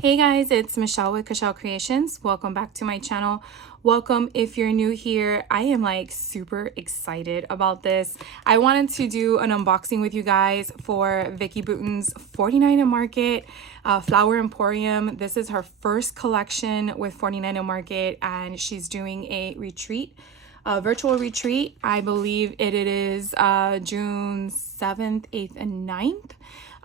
Hey guys, it's Michelle with Michelle Creations. Welcome back to my channel. Welcome if you're new here. I am like super excited about this. I wanted to do an unboxing with you guys for Vicki Boutin's 49 Market Flower Emporium. This is her first collection with 49 Market, and she's doing a retreat, a virtual retreat. I believe it is June 7th, 8th, and 9th.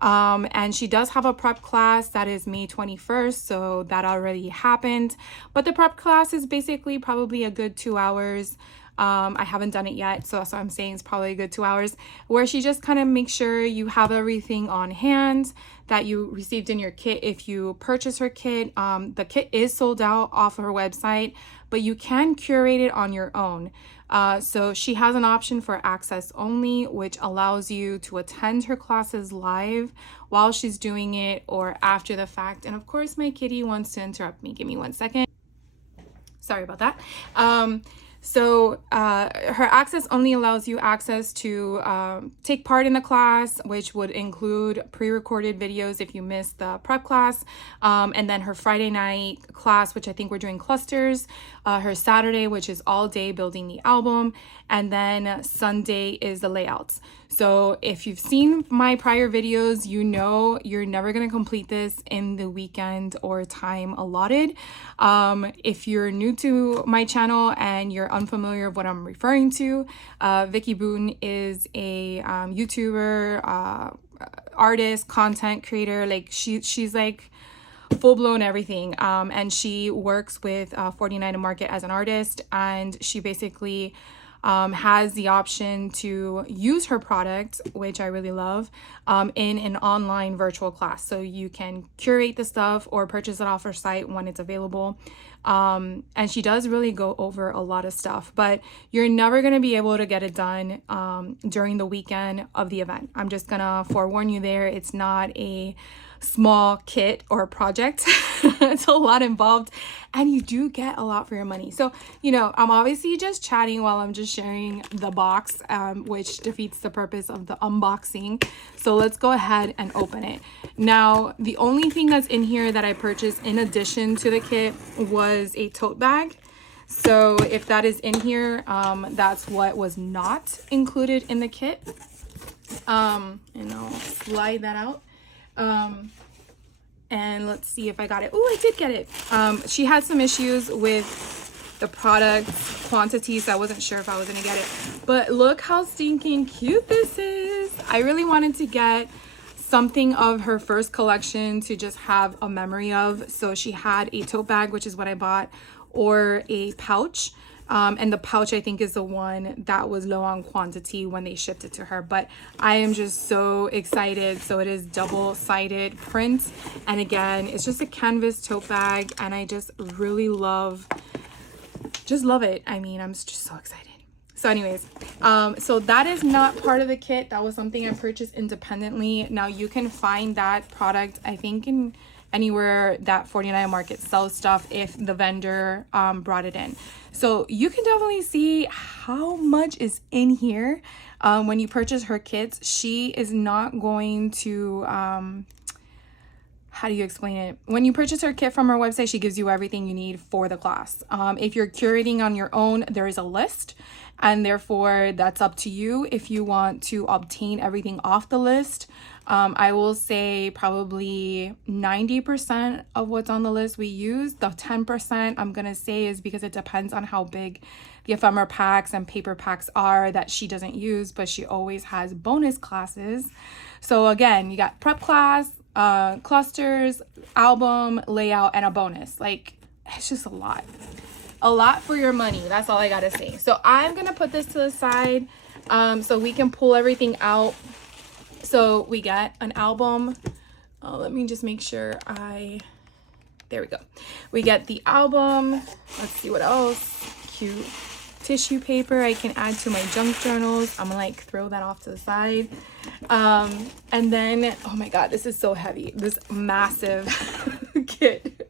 And she does have a prep class that is May 21st, so that already happened. But the prep class is basically probably a good 2 hours. I haven't done it yet, so that's what I'm saying. It's probably a good 2 hours where she just kind of makes sure you have everything on hand that you received in your kit. If you purchase her kit, the kit is sold out off her website, but you can curate it on your own. So she has an option for access only, which allows you to attend her classes live while she's doing it or after the fact. And of course, my kitty wants to interrupt me. Give me 1 second. Sorry about that. Her access only allows you access to take part in the class, which would include pre-recorded videos if you missed the prep class, and then her Friday night class, which I think we're doing clusters, her Saturday, which is all day building the album, and then Sunday is the layouts. So if you've seen my prior videos, you know you're never going to complete this in the weekend or time allotted. If you're new to my channel and you're unfamiliar with what I'm referring to, Vicki Boutin is a YouTuber, artist, content creator. Like she's like full-blown everything, and she works with 49 Market as an artist, and she basically has the option to use her product, which I really love, in an online virtual class. So you can curate the stuff or purchase it off her site when it's available. And she does really go over a lot of stuff, but you're never going to be able to get it done during the weekend of the event. I'm just gonna forewarn you there. It's not a small kit or project. It's a lot involved, and you do get a lot for your money. So, you know, I'm obviously just chatting while I'm just sharing the box, which defeats the purpose of the unboxing. So let's go ahead and open it. Now, the only thing that's in here that I purchased in addition to the kit was a tote bag. So if that is in here, that's what was not included in the kit. And I'll slide that out. And let's see if I got it. Oh, I did get it. She had some issues with the product quantities, so I wasn't sure if I was gonna get it. But look how stinking cute this is. I really wanted to get something of her first collection to just have a memory of. So she had a tote bag, which is what I bought, or a pouch. And the pouch, I think, is the one that was low on quantity when they shipped it to her. But I am just so excited. So it is double-sided print. And again, it's just a canvas tote bag. And I just really love it. I mean, I'm just so excited. So anyways, so that is not part of the kit. That was something I purchased independently. Now you can find that product, I think, in anywhere that 49 Market sells stuff if the vendor brought it in. So you can definitely see how much is in here. When you purchase her kits, she is not going to, how do you explain it? When you purchase her kit from her website, she gives you everything you need for the class. If you're curating on your own, there is a list, and therefore that's up to you if you want to obtain everything off the list. I will say probably 90% of what's on the list we use. The 10% I'm gonna say is because it depends on how big the ephemera packs and paper packs are that she doesn't use, but she always has bonus classes. So again, you got prep class, clusters, album, layout, and a bonus. Like, it's just a lot for your money. That's all I gotta say. So I'm gonna put this to the side so we can pull everything out. So we get an album. Let me just make sure there we go. We get the album. Let's see what else. Cute tissue paper I can add to my junk journals. I'm gonna like throw that off to the side. And then, oh my God, this is so heavy. This massive kit.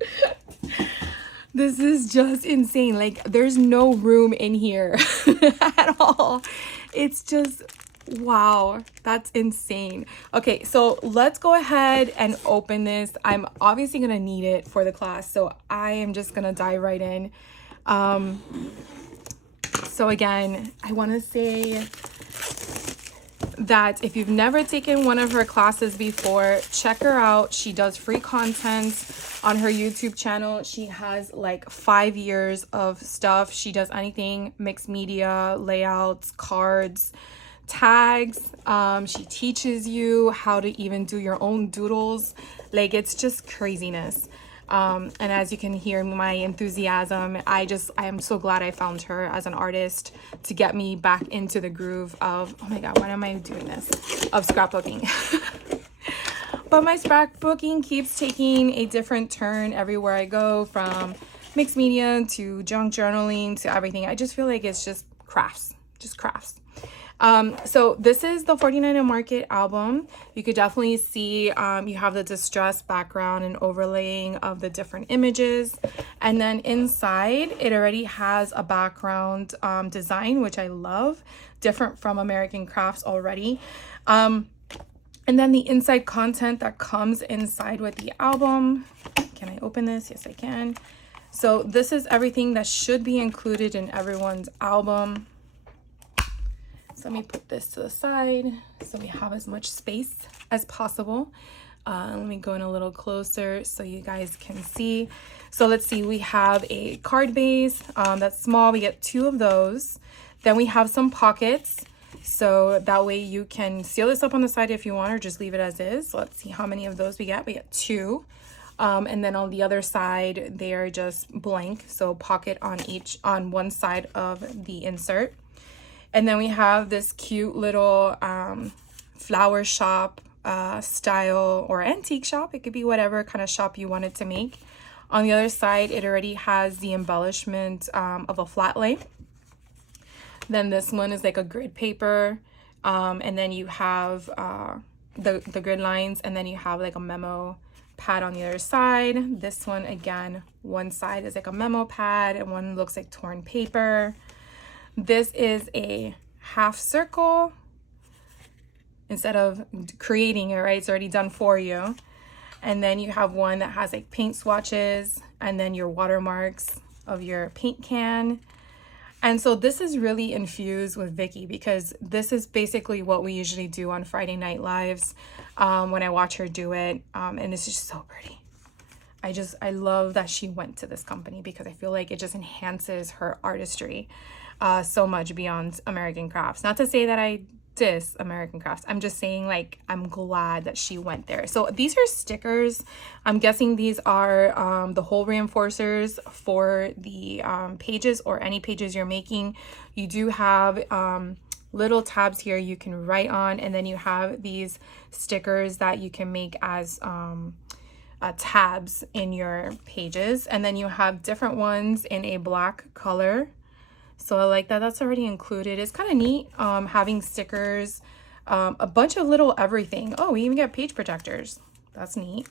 This is just insane. Like, there's no room in here at all. It's just Wow, that's insane. Okay, so let's go ahead and open this. I'm obviously gonna need it for the class, so I am just gonna dive right in. So again, I wanna say that if you've never taken one of her classes before, check her out. She does free content on her YouTube channel. She has like 5 years of stuff. She does anything mixed media, layouts, cards, tags. She teaches you how to even do your own doodles. Like, it's just craziness. And as you can hear my enthusiasm, I am so glad I found her as an artist to get me back into the groove of, oh my God, why am I doing this? Of scrapbooking. But my scrapbooking keeps taking a different turn everywhere I go, from mixed media to junk journaling to everything. I just feel like it's just crafts. So this is the 49 and Market album. You could definitely see you have the distressed background and overlaying of the different images. And then inside, it already has a background design, which I love, different from American Crafts already. And then the inside content that comes inside with the album. Can I open this? Yes, I can. So this is everything that should be included in everyone's album. So let me put this to the side so we have as much space as possible. Let me go in a little closer so you guys can see. So let's see, we have a card base that's small. We get 2 of those. Then we have some pockets. So that way you can seal this up on the side if you want, or just leave it as is. So let's see how many of those we get. We get 2. And then on the other side, they are just blank. So pocket on one side of the insert. And then we have this cute little flower shop style or antique shop. It could be whatever kind of shop you wanted to make. On the other side, it already has the embellishment of a flat lay. Then this one is like a grid paper. And then you have the grid lines, and then you have like a memo pad on the other side. This one, again, one side is like a memo pad and one looks like torn paper. This is a half circle. Instead of creating it, right? It's already done for you. And then you have one that has like paint swatches and then your watermarks of your paint can. And so this is really infused with Vicki, because this is basically what we usually do on Friday Night Lives when I watch her do it. And it's just so pretty. I love that she went to this company, because I feel like it just enhances her artistry so much beyond American Crafts. Not to say that I diss American Crafts. I'm just saying, like, I'm glad that she went there. So these are stickers. I'm guessing these are the hole reinforcers for the pages, or any pages you're making. You do have little tabs here you can write on, and then you have these stickers that you can make as tabs in your pages. And then you have different ones in a black color. So I like that. That's already included. It's kind of neat having stickers, a bunch of little everything. Oh, we even get page protectors. That's neat.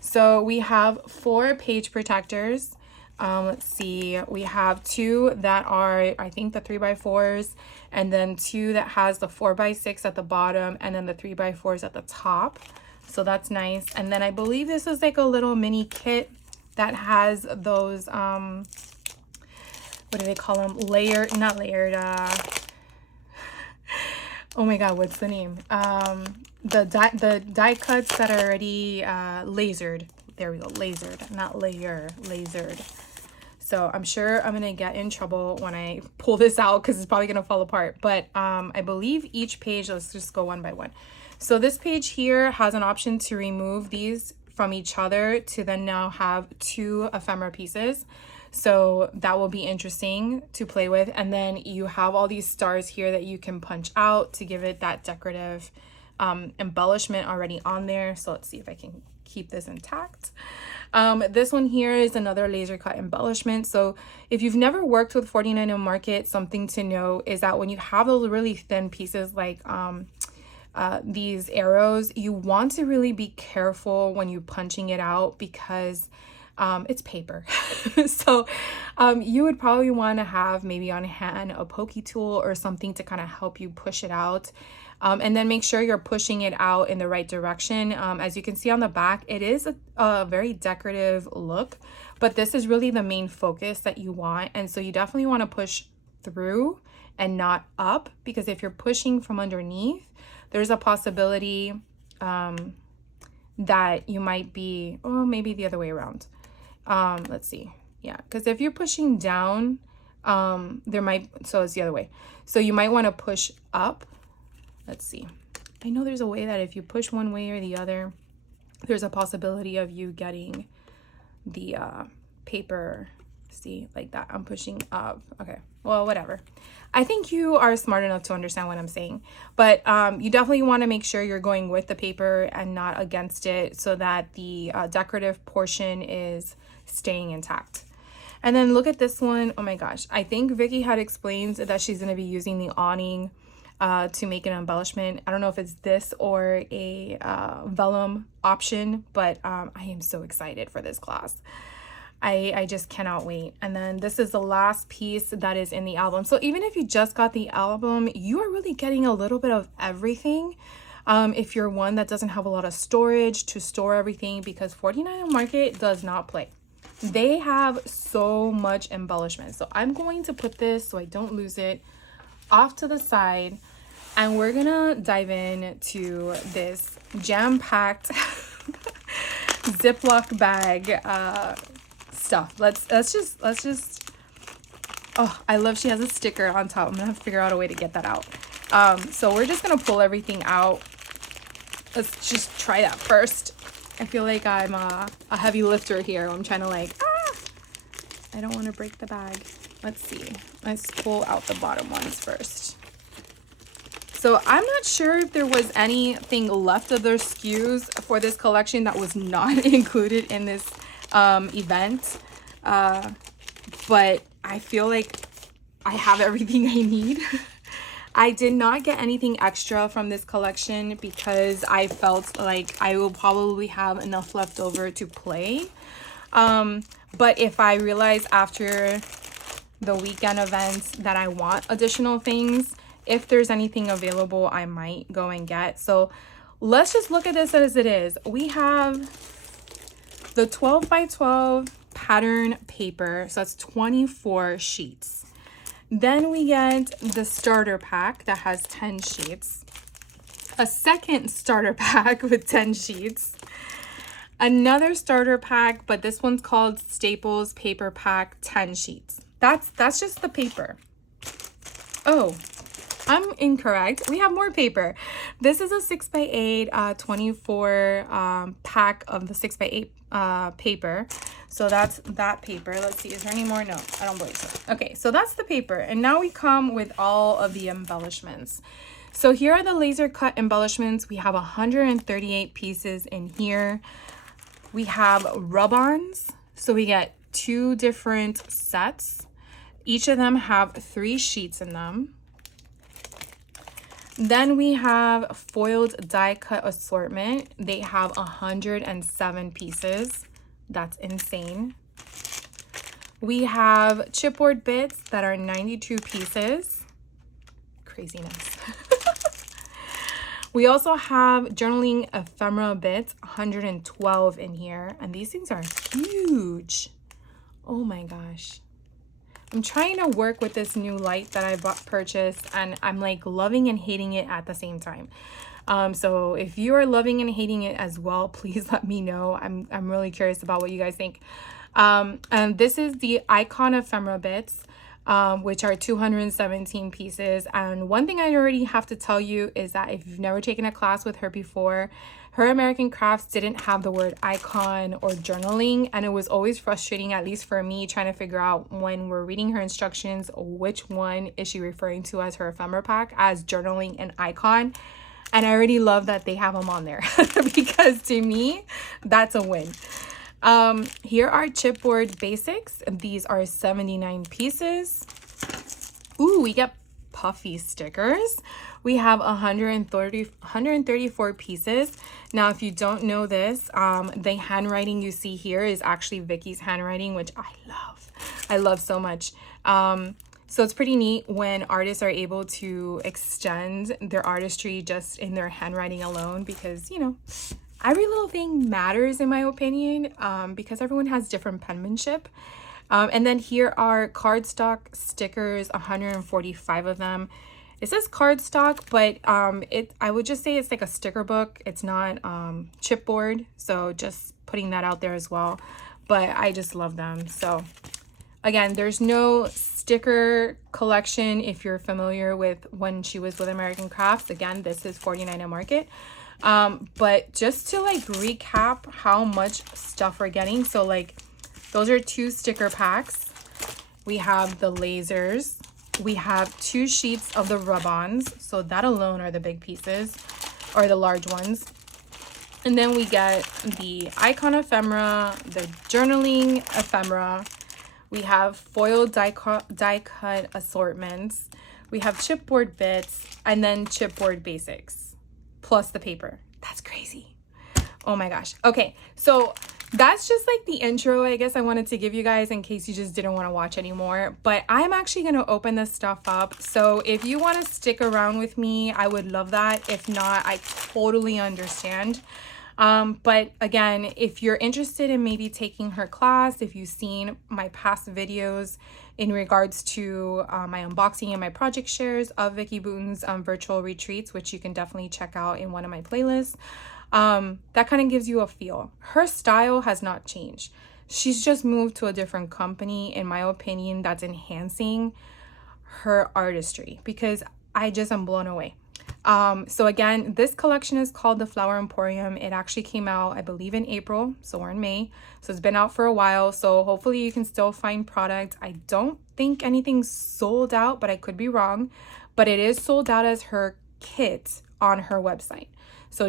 So we have 4 page protectors. Let's see. We have 2 that are, I think, the 3x4s, and then 2 that has the 4x6 at the bottom, and then the 3x4s at the top. So that's nice. And then I believe this is like a little mini kit that has those what do they call them? Not layered. Oh my God, what's the name? The die cuts that are already lasered. There we go, lasered, not layer, lasered. So I'm sure I'm gonna get in trouble when I pull this out, because it's probably gonna fall apart. But I believe each page, let's just go one by one. So this page here has an option to remove these from each other to then now have 2 ephemera pieces. So that will be interesting to play with. And then you have all these stars here that you can punch out to give it that decorative embellishment already on there. So let's see if I can keep this intact. This one here is another laser cut embellishment. So if you've never worked with 49 and Market, something to know is that when you have those really thin pieces like these arrows, you want to really be careful when you're punching it out, because it's paper. So you would probably want to have maybe on hand a pokey tool or something to kind of help you push it out. And then make sure you're pushing it out in the right direction. As you can see on the back, it is a very decorative look, but this is really the main focus that you want. And so you definitely want to push through and not up, because if you're pushing from underneath, there's a possibility that you might be, oh, maybe the other way around. Let's see. Yeah, because if you're pushing down, there might, so it's the other way. So you might want to push up. Let's see. I know there's a way that if you push one way or the other, there's a possibility of you getting the paper, see, like that. I'm pushing up. Okay, well, whatever. I think you are smart enough to understand what I'm saying, but you definitely want to make sure you're going with the paper and not against it, so that the decorative portion is staying intact. And then look at this one. Oh my gosh. I think Vicki had explained that she's going to be using the awning to make an embellishment. I don't know if it's this or a vellum option, but I am so excited for this class. I just cannot wait. And then this is the last piece that is in the album. So even if you just got the album, you are really getting a little bit of everything. If you're one that doesn't have a lot of storage to store everything, because 49 Market does not play. They have so much embellishment. So I'm going to put this, so I don't lose it, off to the side. And we're gonna dive in to this jam-packed Ziploc bag stuff. Let's just, oh, I love she has a sticker on top. I'm gonna have to figure out a way to get that out. So we're just gonna pull everything out. Let's just try that first. I feel like I'm a heavy lifter here. I'm trying to like, I don't want to break the bag. Let's see. Let's pull out the bottom ones first. So I'm not sure if there was anything left of their SKUs for this collection that was not included in this event. But I feel like I have everything I need. I did not get anything extra from this collection because I felt like I will probably have enough left over to play. But if I realize after the weekend events that I want additional things, if there's anything available, I might go and get. So let's just look at this as it is. We have the 12 by 12 pattern paper. So that's 24 sheets. Then we get the starter pack that has 10 sheets. A second starter pack with 10 sheets. Another starter pack, but this one's called Staples Paper Pack, 10 sheets. That's just the paper. Oh, I'm incorrect. We have more paper. This is a 6x8, 24 pack of the 6x8 paper. So that's that paper. Let's see, is there any more? No, I don't believe so. Okay, so that's the paper. And now we come with all of the embellishments. So here are the laser cut embellishments. We have 138 pieces in here. We have rub-ons. So we get 2 different sets. Each of them have 3 sheets in them. Then we have foiled die cut assortment. They have 107 pieces. That's insane. We have chipboard bits that are 92 pieces. Craziness. We also have journaling ephemera bits, 112 in here. And these things are huge. Oh my gosh. I'm trying to work with this new light that I purchased, and I'm like loving and hating it at the same time. So if you are loving and hating it as well, please let me know. I'm really curious about what you guys think. And this is the Icon ephemera bits, which are 217 pieces. And one thing I already have to tell you is that if you've never taken a class with her before, her American Crafts didn't have the word icon or journaling, and it was always frustrating, at least for me, trying to figure out when we're reading her instructions, which one is she referring to as her ephemera pack, as journaling and icon. And I already love that they have them on there because to me, that's a win. Here are chipboard basics. These are 79 pieces. Ooh, we get puffy stickers. We have 134 pieces. Now, if you don't know this, the handwriting you see here is actually Vicki's handwriting, which I love so much. So it's pretty neat when artists are able to extend their artistry just in their handwriting alone, because, you know, every little thing matters in my opinion, because everyone has different penmanship. And then here are cardstock stickers, 145 of them. It says cardstock, but I would just say it's like a sticker book. It's not chipboard. So just putting that out there as well. But I just love them. So again, there's no sticker collection if you're familiar with when she was with American Crafts. Again, this is 49 at Market. But just to like recap how much stuff we're getting. So like those are 2 sticker packs. We have the lasers. We have 2 sheets of the rub-ons. So that alone are the big pieces, or the large ones. And then we get the icon ephemera, the journaling ephemera. We have foil die cut assortments. We have chipboard bits, and then chipboard basics, plus the paper. That's crazy. Oh my gosh. Okay, so that's just like the intro, I guess I wanted to give you guys in case you just didn't want to watch anymore. But I'm actually going to open this stuff up. So if you want to stick around with me, I would love that. If not, I totally understand. But again, if you're interested in maybe taking her class, if you've seen my past videos in regards to my unboxing and my project shares of Vicki Boutin's virtual retreats, which you can definitely check out in one of my playlists, that kind of gives you a feel. Her style has not changed. She's just moved to a different company, in my opinion, that's enhancing her artistry, because I just am blown away. So again, this collection is called the Flower Emporium. It actually came out, I believe, in April. So we're in May. So it's been out for a while. So hopefully you can still find product. I don't think anything's sold out, but I could be wrong. But it is sold out as her kit on her website. So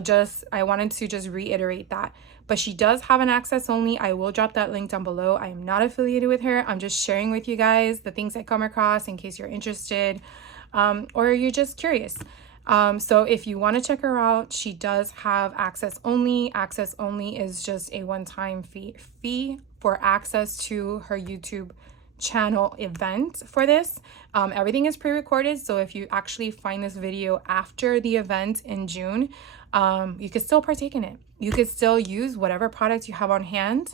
I wanted to just reiterate that. But she does have an access only. I will drop that link down below. I am not affiliated with her. I'm just sharing with you guys the things I come across in case you're interested, or you're just curious. So if you want to check her out, she does have access only. Access only is just a one-time fee for access to her YouTube channel event for this. Everything is pre-recorded, so if you actually find this video after the event in June, you could still partake in it. You could still use whatever product you have on hand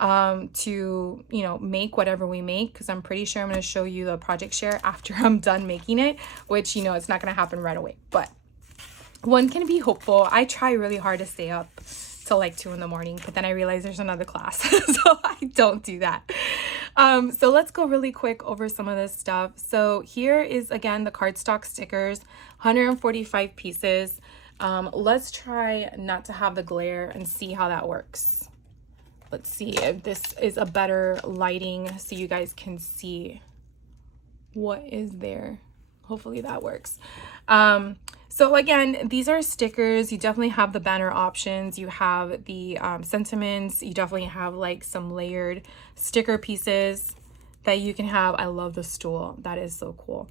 to, you know, make whatever we make, because I'm pretty sure I'm going to show you the project share after I'm done making it, which, you know, it's not going to happen right away, but one can be hopeful. I try really hard to stay up till like 2 in the morning, but then I realize there's another class, so I don't do that. So let's go really quick over some of this stuff. So here is, again, the cardstock stickers, 145 pieces. Let's try not to have the glare and see how that works. Let's see if this is a better lighting so you guys can see what is there. Hopefully that works. So again, these are stickers. You definitely have the banner options. You have the sentiments. You definitely have like some layered sticker pieces that you can have. I love the stool. That is so cool.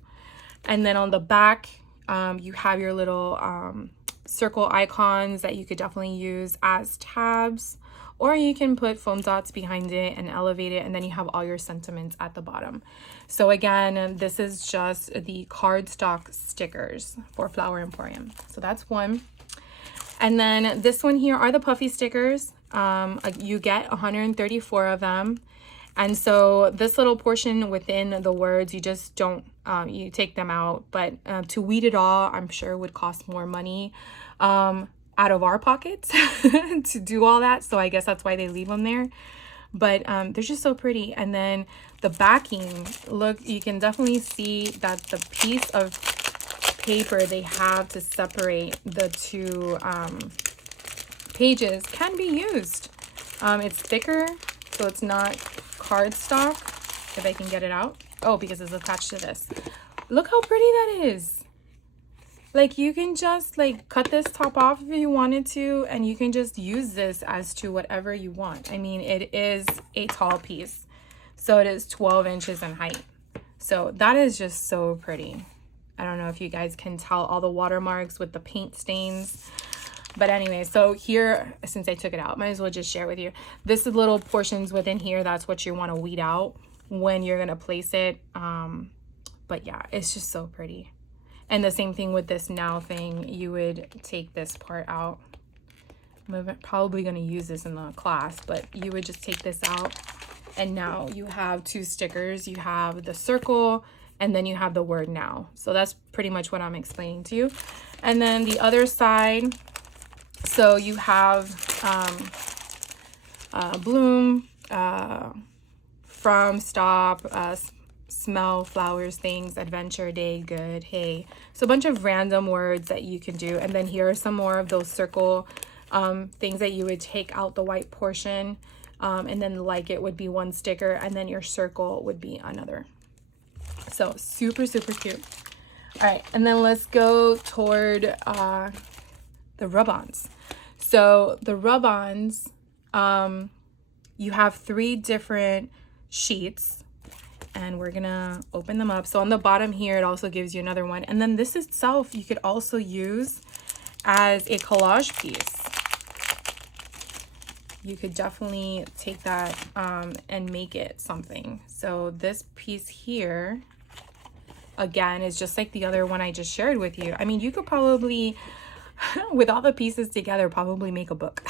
And then on the back, you have your little circle icons that you could definitely use as tabs, or you can put foam dots behind it and elevate it, and then you have all your sentiments at the bottom. So again, this is just the cardstock stickers for Flower Emporium. So that's one. And then this one here are the puffy stickers. You get 134 of them. And so this little portion within the words, you just don't, you take them out. But to weed it all, I'm sure would cost more money out of our pockets to do all that. So I guess that's why they leave them there. But they're just so pretty. And then the backing, look, you can definitely see that the piece of paper they have to separate the two pages can be used. It's thicker, so it's not cardstock, if I can get it out. Oh, because it's attached to this. Look how pretty that is. Like, you can just like cut this top off if you wanted to, and you can just use this as to whatever you want. I mean, it is a tall piece, so it is 12 inches in height. So that is just so pretty. I don't know if you guys can tell all the watermarks with the paint stains. But anyway, so here, since I took it out, might as well just share with you. This is little portions within here. That's what you want to weed out when you're going to place it But yeah, it's just so pretty. And the same thing with this now thing, you would take this part out. I'm probably going to use this in the class, but you would just take this out, and now you have two stickers. You have the circle, and then you have the word now. So that's pretty much what I'm explaining to you. And then the other side, so you have bloom, from, stop, smell, flowers, things, adventure, day, good, hey. So a bunch of random words that you can do. And then here are some more of those circle things that you would take out the white portion, and then like it would be one sticker, and then your circle would be another. So super, super cute. All right, and then let's go toward the rub-ons. So the rub-ons, you have 3 different sheets, and we're gonna open them up. So on the bottom here, it also gives you another one. And then this itself, you could also use as a collage piece. You could definitely take that and make it something. So this piece here, again, is just like the other one I just shared with you. I mean, you could probably, with all the pieces together, probably make a book.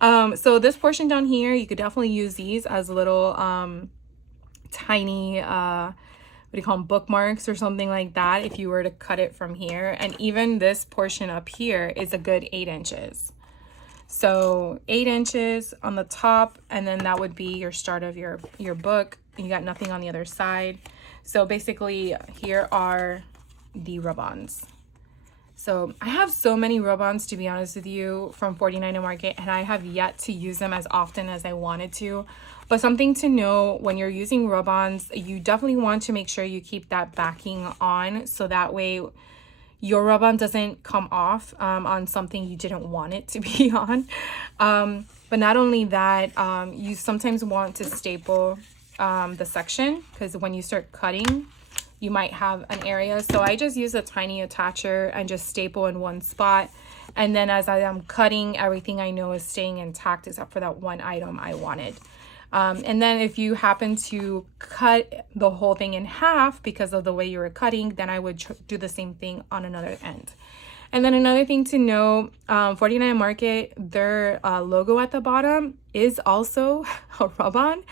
So this portion down here, you could definitely use these as little tiny, what do you call them, bookmarks or something like that, if you were to cut it from here. And even this portion up here is a good 8 inches. So 8 inches on the top, and then that would be your start of your book. You got nothing on the other side. So basically, here are the rub-ons. So I have so many rub-ons, to be honest with you, from 49 and Market, and I have yet to use them as often as I wanted to. But something to know, when you're using rub-ons, you definitely want to make sure you keep that backing on, so that way your rub-on doesn't come off on something you didn't want it to be on. But not only that, you sometimes want to staple the section, because when you start cutting, you might have an area. So I just use a tiny attacher and just staple in one spot. And then as I am cutting, everything I know is staying intact except for that one item I wanted. And then if you happen to cut the whole thing in half because of the way you were cutting, then I would do the same thing on another end. And then another thing to know, 49 Market, their logo at the bottom is also a rub-on.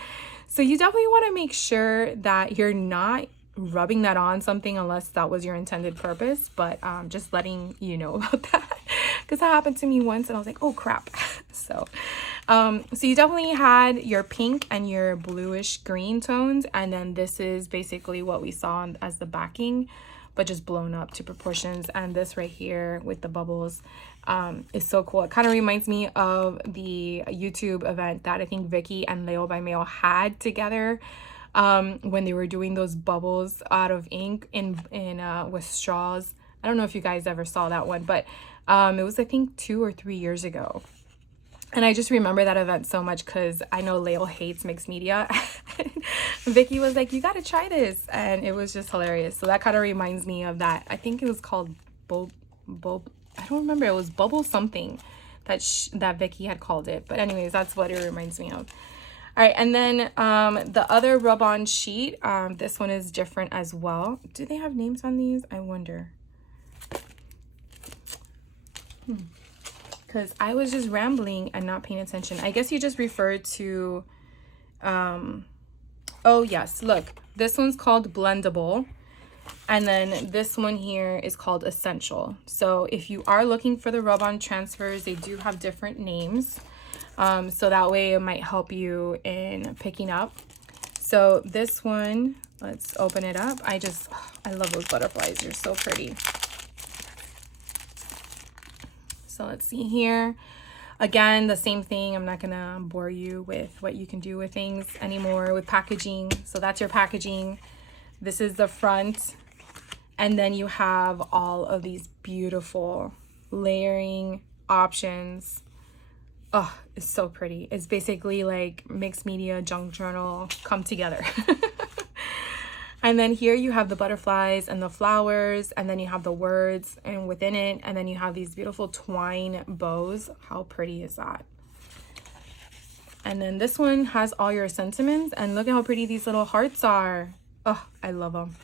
So you definitely want to make sure that you're not rubbing that on something unless that was your intended purpose. But just letting you know about that, because that happened to me once and I was like, oh crap. So you definitely had your pink and your bluish green tones, and then this is basically what we saw as the backing, but just blown up to proportions. And this right here with the bubbles is so cool. It kind of reminds me of the YouTube event that I think Vicki and Leo by Mail had together, when they were doing those bubbles out of ink in with straws. I don't know if you guys ever saw that one, but it was, I think, 2 or 3 years ago. And I just remember that event so much because I know Leo hates mixed media. Vicki was like, you got to try this. And it was just hilarious. So that kind of reminds me of that. I think it was called I don't remember. It was Bubble something that Vicki had called it. But anyways, that's what it reminds me of. All right. And then the other rub-on sheet, this one is different as well. Do they have names on these? I wonder. Because I was just rambling and not paying attention. I guess you just referred to, oh yes, look, this one's called Blendable. And then this one here is called Essential. So if you are looking for the rub-on transfers, they do have different names. So that way it might help you in picking up. So this one, let's open it up. I love those butterflies. They're so pretty. So let's see here. Again, the same thing. I'm not gonna bore you with what you can do with things anymore with packaging. So that's your packaging. This is the front. And then you have all of these beautiful layering options. Oh, it's so pretty. It's basically like mixed media, junk journal come together. And then here you have the butterflies and the flowers, and then you have the words and within it, and then you have these beautiful twine bows. How pretty is that? And then this one has all your sentiments, and look at how pretty these little hearts are. Oh, I love them.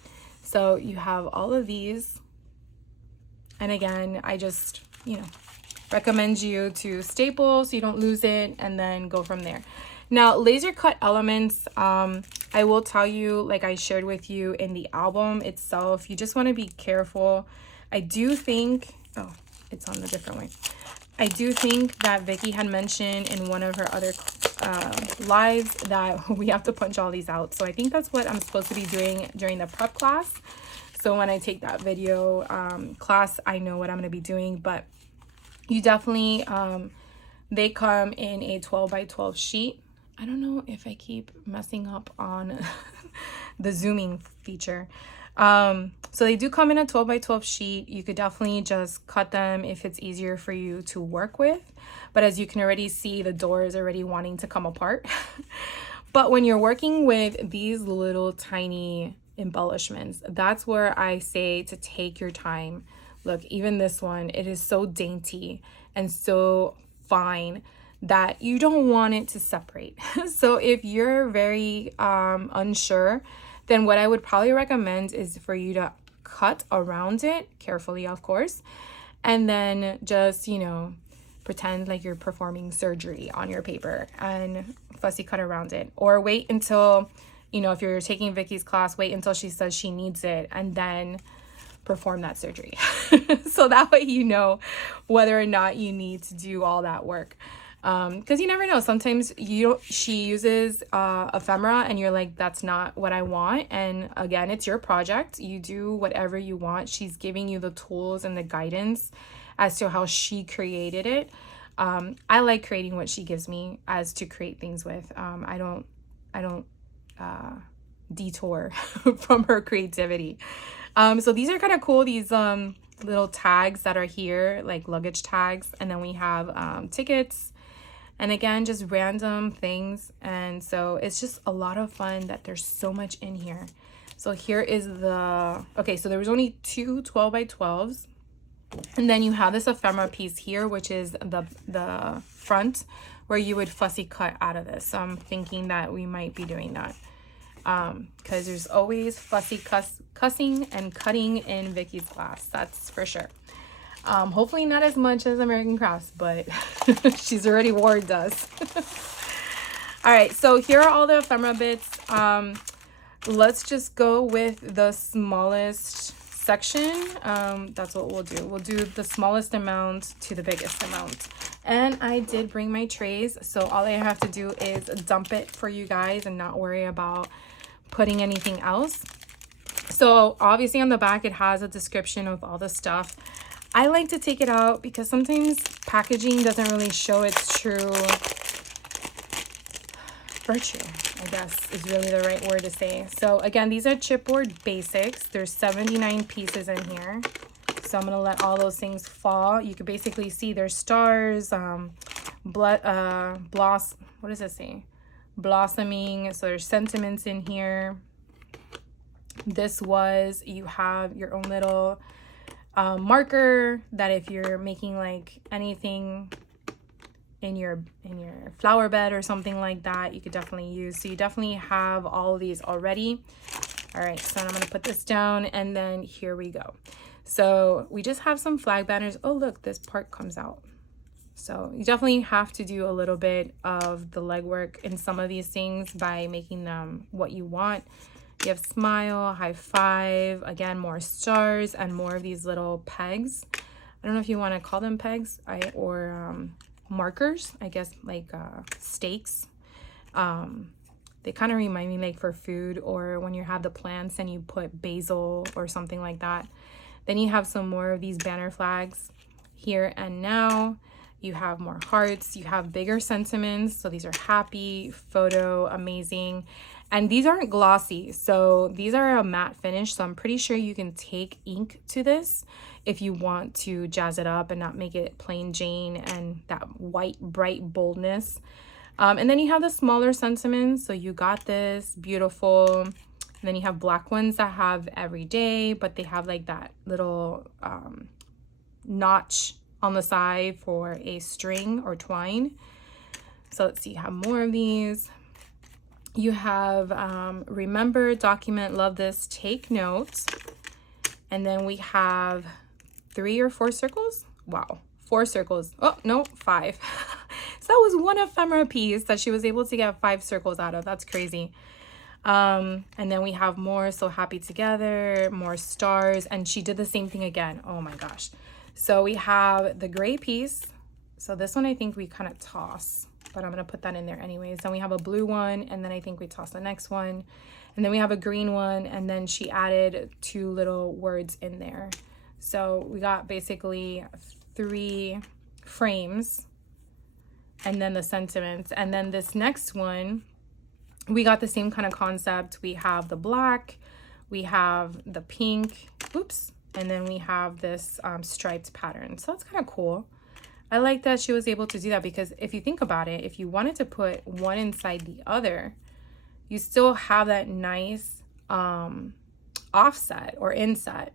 So you have all of these. And again, I just, recommend you to staple so you don't lose it and then go from there. Now, laser cut elements, I will tell you, like I shared with you in the album itself, you just want to be careful. I do think, oh, it's on the different way. I do think that Vicki had mentioned in one of her other lives that we have to punch all these out. So I think that's what I'm supposed to be doing during the prep class. So when I take that video class, I know what I'm going to be doing. But you definitely, they come in a 12 by 12 sheet. I don't know if I keep messing up on the zooming feature. So they do come in a 12 by 12 sheet. You could definitely just cut them if it's easier for you to work with. But as you can already see, the door is already wanting to come apart. But when you're working with these little tiny embellishments, that's where I say to take your time. Look, even this one, it is so dainty and so fine that you don't want it to separate. So if you're very unsure, then what I would probably recommend is for you to cut around it carefully, of course, and then just, pretend like you're performing surgery on your paper and fussy cut around it. Or wait until, if you're taking Vicki's class, wait until she says she needs it and then perform that surgery. So that way you know whether or not you need to do all that work. Because you never know. Sometimes she uses ephemera and you're like, that's not what I want. And again, it's your project. You do whatever you want. She's giving you the tools and the guidance as to how she created it. I like creating what she gives me as to create things with. I don't detour from her creativity. So these are kind of cool. These little tags that are here, like luggage tags. And then we have tickets. And again, just random things. And so it's just a lot of fun that there's so much in here. So here is okay, so there was only two 12 by 12s. And then you have this ephemera piece here, which is the front where you would fussy cut out of this. So I'm thinking that we might be doing that. Because there's always fussy cussing and cutting in Vicki's class. That's for sure. Hopefully not as much as American Crafts, but she's already warned us. All right, so here are all the ephemera bits. Let's just go with the smallest section. That's what we'll do. We'll do the smallest amount to the biggest amount. And I did bring my trays, so all I have to do is dump it for you guys and not worry about putting anything else. So obviously on the back, it has a description of all the stuff. I like to take it out because sometimes packaging doesn't really show its true virtue, I guess is really the right word to say. So again, these are chipboard basics. There's 79 pieces in here. So I'm going to let all those things fall. You can basically see there's stars, what does it say? Blossoming. So there's sentiments in here. You have your own little marker that if you're making like anything in your flower bed or something like that, you could definitely use. So you definitely have all of these already. All right, so I'm going to put this down and then here we go. So we just have some flag banners. Oh, look, this part comes out. So you definitely have to do a little bit of the legwork in some of these things by making them what you want. You have smile, high five, again, more stars and more of these little pegs. I don't know if you want to call them pegs or markers, I guess, like stakes. They kind of remind me like for food or when you have the plants and you put basil or something like that. Then you have some more of these banner flags here and now. You have more hearts. You have bigger sentiments. So these are happy, photo, amazing. And these aren't glossy. So these are a matte finish. So I'm pretty sure you can take ink to this if you want to jazz it up and not make it plain Jane and that white, bright boldness. And then you have the smaller sentiments. So you got this beautiful. And then you have black ones that have everyday, but they have like that little notch on the side for a string or twine. So let's see, you have more of these. You have remember, document, love this, take notes. And then we have 3 or 4 circles. Wow, 4 circles. Oh, no, 5. So that was one ephemera piece that she was able to get 5 circles out of. That's crazy. And then we have more so happy together, more stars, and she did the same thing again. Oh my gosh. So we have the gray piece. So this one I think we kind of toss, but I'm gonna put that in there anyways. Then we have a blue one, and then I think we toss the next one, and then we have a green one, and then she added 2 little words in there. So we got basically 3 frames, and then the sentiments. And then this next one, we got the same kind of concept. We have the black, we have the pink, oops, and then we have this striped pattern. So that's kind of cool. I like that she was able to do that, because if you think about it, if you wanted to put one inside the other, you still have that nice offset or inset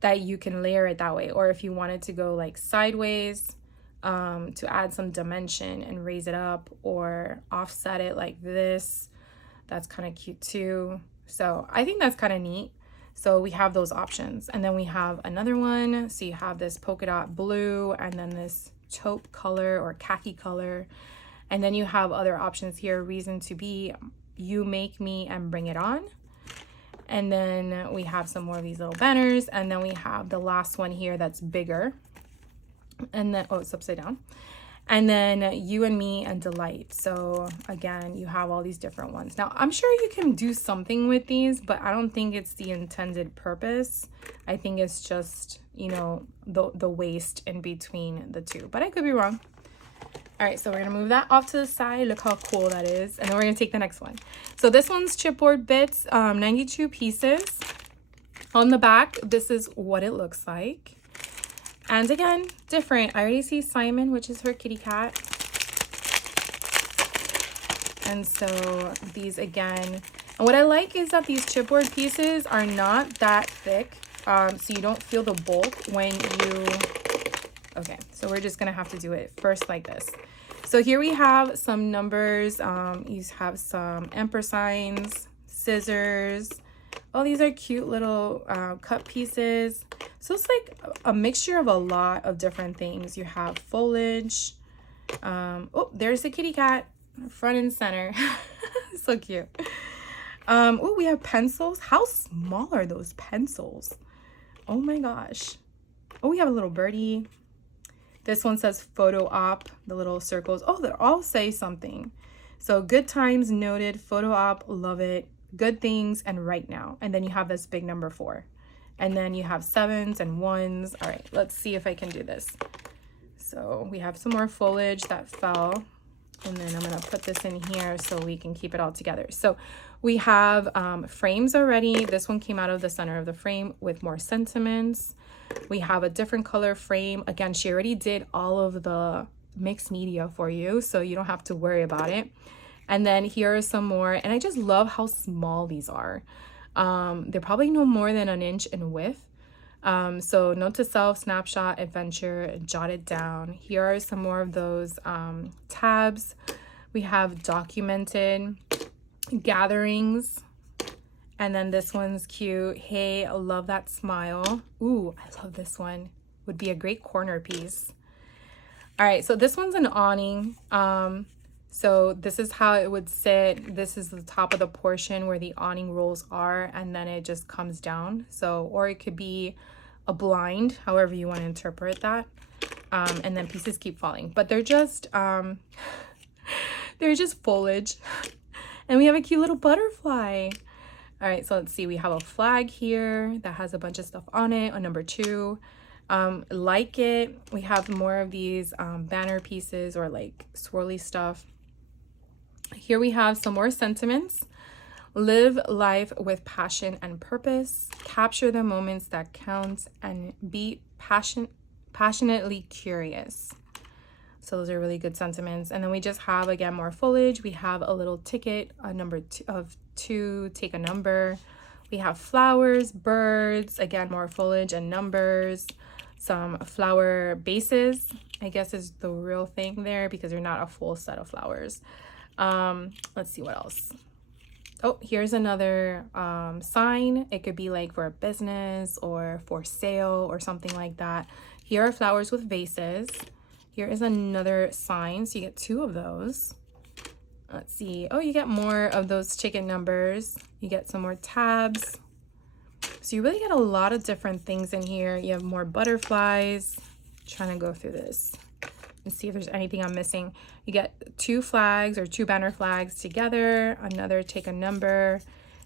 that you can layer it that way. Or if you wanted to go like sideways to add some dimension and raise it up, or offset it like this, that's kind of cute too. So I think that's kind of neat. So we have those options. And then we have another one. So you have this polka dot blue, and then this taupe color or khaki color. And then you have other options here. Reason to be, you make me, and bring it on. And then we have some more of these little banners. And then we have the last one here that's bigger. And then, oh, it's upside down. And then you and me and delight. So again, you have all these different ones. Now, I'm sure you can do something with these, but I don't think it's the intended purpose. I think it's just, you know, the waste in between the two, but I could be wrong. All right, so we're gonna move that off to the side. Look how cool that is. And then we're gonna take the next one. So this one's chipboard bits, 92 pieces. On the back, this is what it looks like. And again, different. I already see Simon, which is her kitty cat. And so these again. And what I like is that these chipboard pieces are not that thick. So you don't feel the bulk when you... Okay, so we're just gonna have to do it first like this. So here we have some numbers. You have some ampersigns, scissors. Oh, these are cute little cut pieces. So it's like a mixture of a lot of different things. You have foliage. Oh, there's the kitty cat, front and center. So cute. Oh, we have pencils. How small are those pencils? Oh my gosh. Oh, we have a little birdie. This one says photo op, the little circles. Oh, they all say something. So good times noted, photo op, love it, good things, and right now. And then you have this big number 4. And then you have 7s and 1s. All right, let's see if I can do this. So we have some more foliage that fell. And then I'm gonna put this in here so we can keep it all together. So we have frames already. This one came out of the center of the frame with more sentiments. We have a different color frame. Again, she already did all of the mixed media for you, so you don't have to worry about it. And then here are some more, and I just love how small these are. They're probably no more than an inch in width. So note to self, snapshot, adventure, jot it down. Here are some more of those tabs. We have documented, gatherings, and then this one's cute. Hey, I love that smile. Ooh, I love this one. Would be a great corner piece. All right, so this one's an awning. So this is how it would sit. This is the top of the portion where the awning rolls are, and then it just comes down. So, or it could be a blind, however you want to interpret that. And then pieces keep falling, but they're just foliage. And we have a cute little butterfly. All right, so let's see. We have a flag here that has a bunch of stuff on it, a number 2. Like it. We have more of these banner pieces or like swirly stuff. Here we have some more sentiments. Live life with passion and purpose. Capture the moments that count and be passionately curious. So those are really good sentiments. And then we just have, again, more foliage. We have a little ticket, a number 2, take a number. We have flowers, birds, again, more foliage and numbers. Some flower bases, I guess is the real thing there because they're not a full set of flowers. Let's see what else. Oh, here's another sign. It could be like for a business or for sale or something like that. Here are flowers with vases. Here is another sign. So you get 2 of those. Let's see. Oh, you get more of those ticket numbers. You get some more tabs. So you really get a lot of different things in here. You have more butterflies. Trying to go through this and see if there's anything I'm missing. You get 2 flags or 2 banner flags together, another take a number,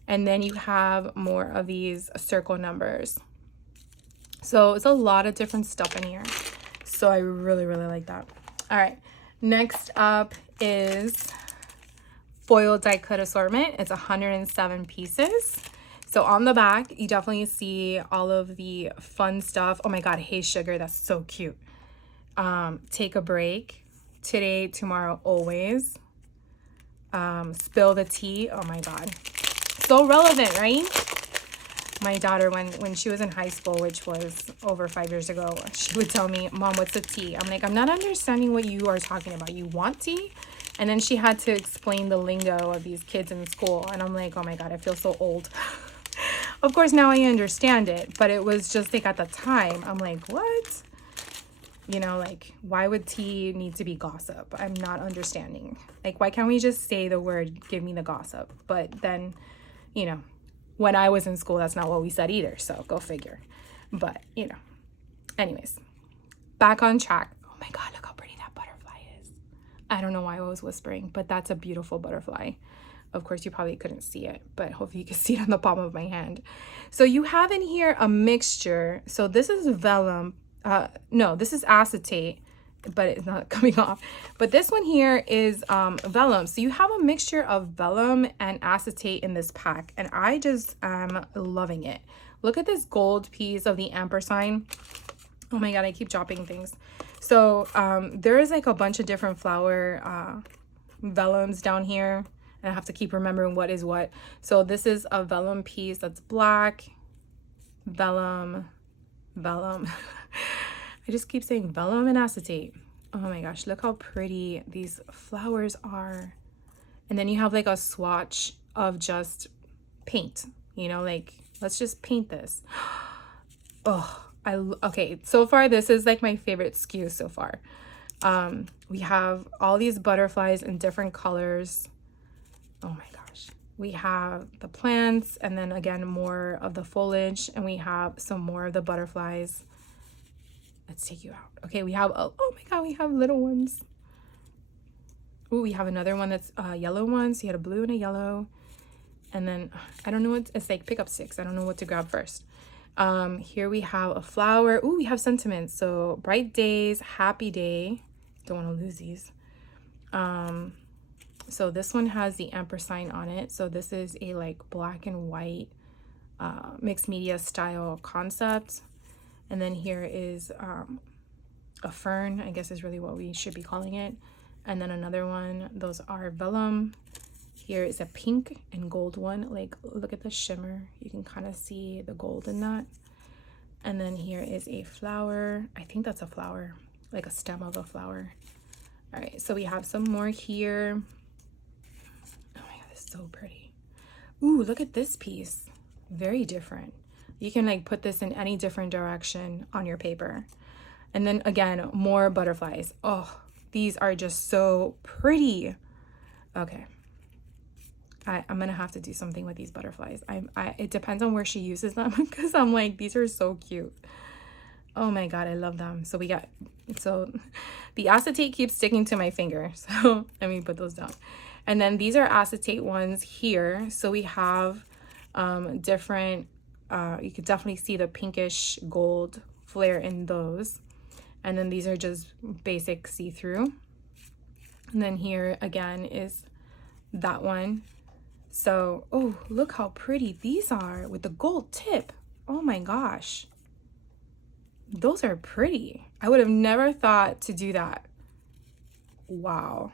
and then you have more of these circle numbers. So it's a lot of different stuff in here. So I really, really like that. All right, next up is foil die cut assortment. It's 107 pieces. So on the back, you definitely see all of the fun stuff. Oh my God, hey sugar, that's so cute. Take a break. Today, tomorrow, always. Spill the tea. Oh my God. So relevant, right? My daughter, when she was in high school, which was over 5 years ago, she would tell me, Mom, what's a tea? I'm like, I'm not understanding what you are talking about. You want tea? And then she had to explain the lingo of these kids in school. And I'm like, oh my God, I feel so old. Of course, now I understand it. But it was just like at the time, I'm like, what? You know, like, why would tea need to be gossip? I'm not understanding. Like, why can't we just say the word, give me the gossip? But then, you know, when I was in school, that's not what we said either. So go figure. But, you know, anyways, back on track. Oh my God, look how pretty that butterfly is. I don't know why I was whispering, but that's a beautiful butterfly. Of course, you probably couldn't see it, but hopefully you can see it on the palm of my hand. So you have in here a mixture. So this is vellum. No, this is acetate, but it's not coming off. But this one here is vellum. So you have a mixture of vellum and acetate in this pack, and I just am loving it. Look at this gold piece of the ampersand. Oh my God, I keep dropping things. So there is like a bunch of different flower vellums down here, and I have to keep remembering what is what. So this is a vellum piece that's black, vellum. I just keep saying vellum and acetate. Oh my gosh, look how pretty these flowers are. And then you have like a swatch of just paint, you know, like, let's just paint this. Oh, okay, so far this is like my favorite SKU so far. We have all these butterflies in different colors. Oh my gosh. We have the plants, and then again more of the foliage, and we have some more of the butterflies. Let's take you out. Okay, we have, oh my God, we have little ones. Ooh, we have another one that's a yellow one. So you had a blue and a yellow. And then, I don't know what, it's like pick up 6. I don't know what to grab first. Here we have a flower. Ooh, we have sentiments. So bright days, happy day. Don't want to lose these. So this one has the ampersand on it. So this is a like black and white mixed media style concept. And then here is a fern, I guess is really what we should be calling it. And then another one, those are vellum. Here is a pink and gold one. Like, look at the shimmer. You can kind of see the gold in that. And then here is a flower. I think that's a flower, like a stem of a flower. All right, so we have some more here. Oh my God, it's so pretty. Ooh, look at this piece. Very different. You can like put this in any different direction on your paper. And then again, more butterflies. Oh, these are just so pretty. Okay. I'm gonna have to do something with these butterflies. It depends on where she uses them because I'm like, these are so cute. Oh my God, I love them. So the acetate keeps sticking to my finger. So let me put those down. And then these are acetate ones here. So we have different, you could definitely see the pinkish gold flare in those. And then these are just basic see-through. And then here again is that one. So, oh, look how pretty these are with the gold tip. Oh my gosh. Those are pretty. I would have never thought to do that. Wow.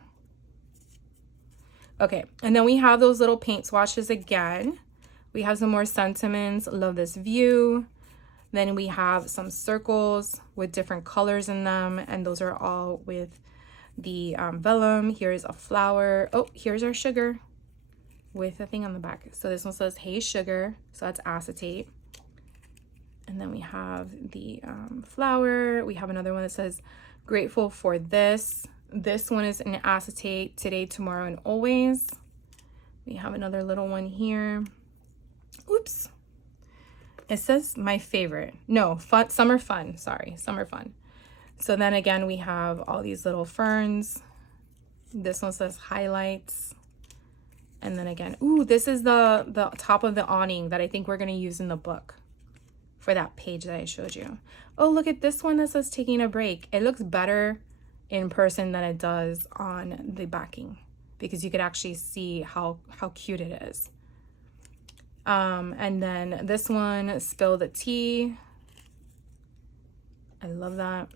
Okay, and then we have those little paint swatches again. We have some more sentiments. Love this view. Then we have some circles with different colors in them, and those are all with the vellum. Here's a flower. Oh, here's our sugar. with a thing on the back. So this one says, hey sugar, so that's acetate. And then we have the flower. We have another one that says, grateful for this. This one is an acetate, today, tomorrow, and always. We have another little one here. Oops. It says my favorite. No, fun, summer fun. Sorry, summer fun. So then again, we have all these little ferns. This one says highlights. And then again, ooh, this is the top of the awning that I think we're going to use in the book for that page that I showed you. Oh, look at this one that says taking a break. It looks better in person than it does on the backing because you could actually see how cute it is. And then this one, spill the tea. I love that.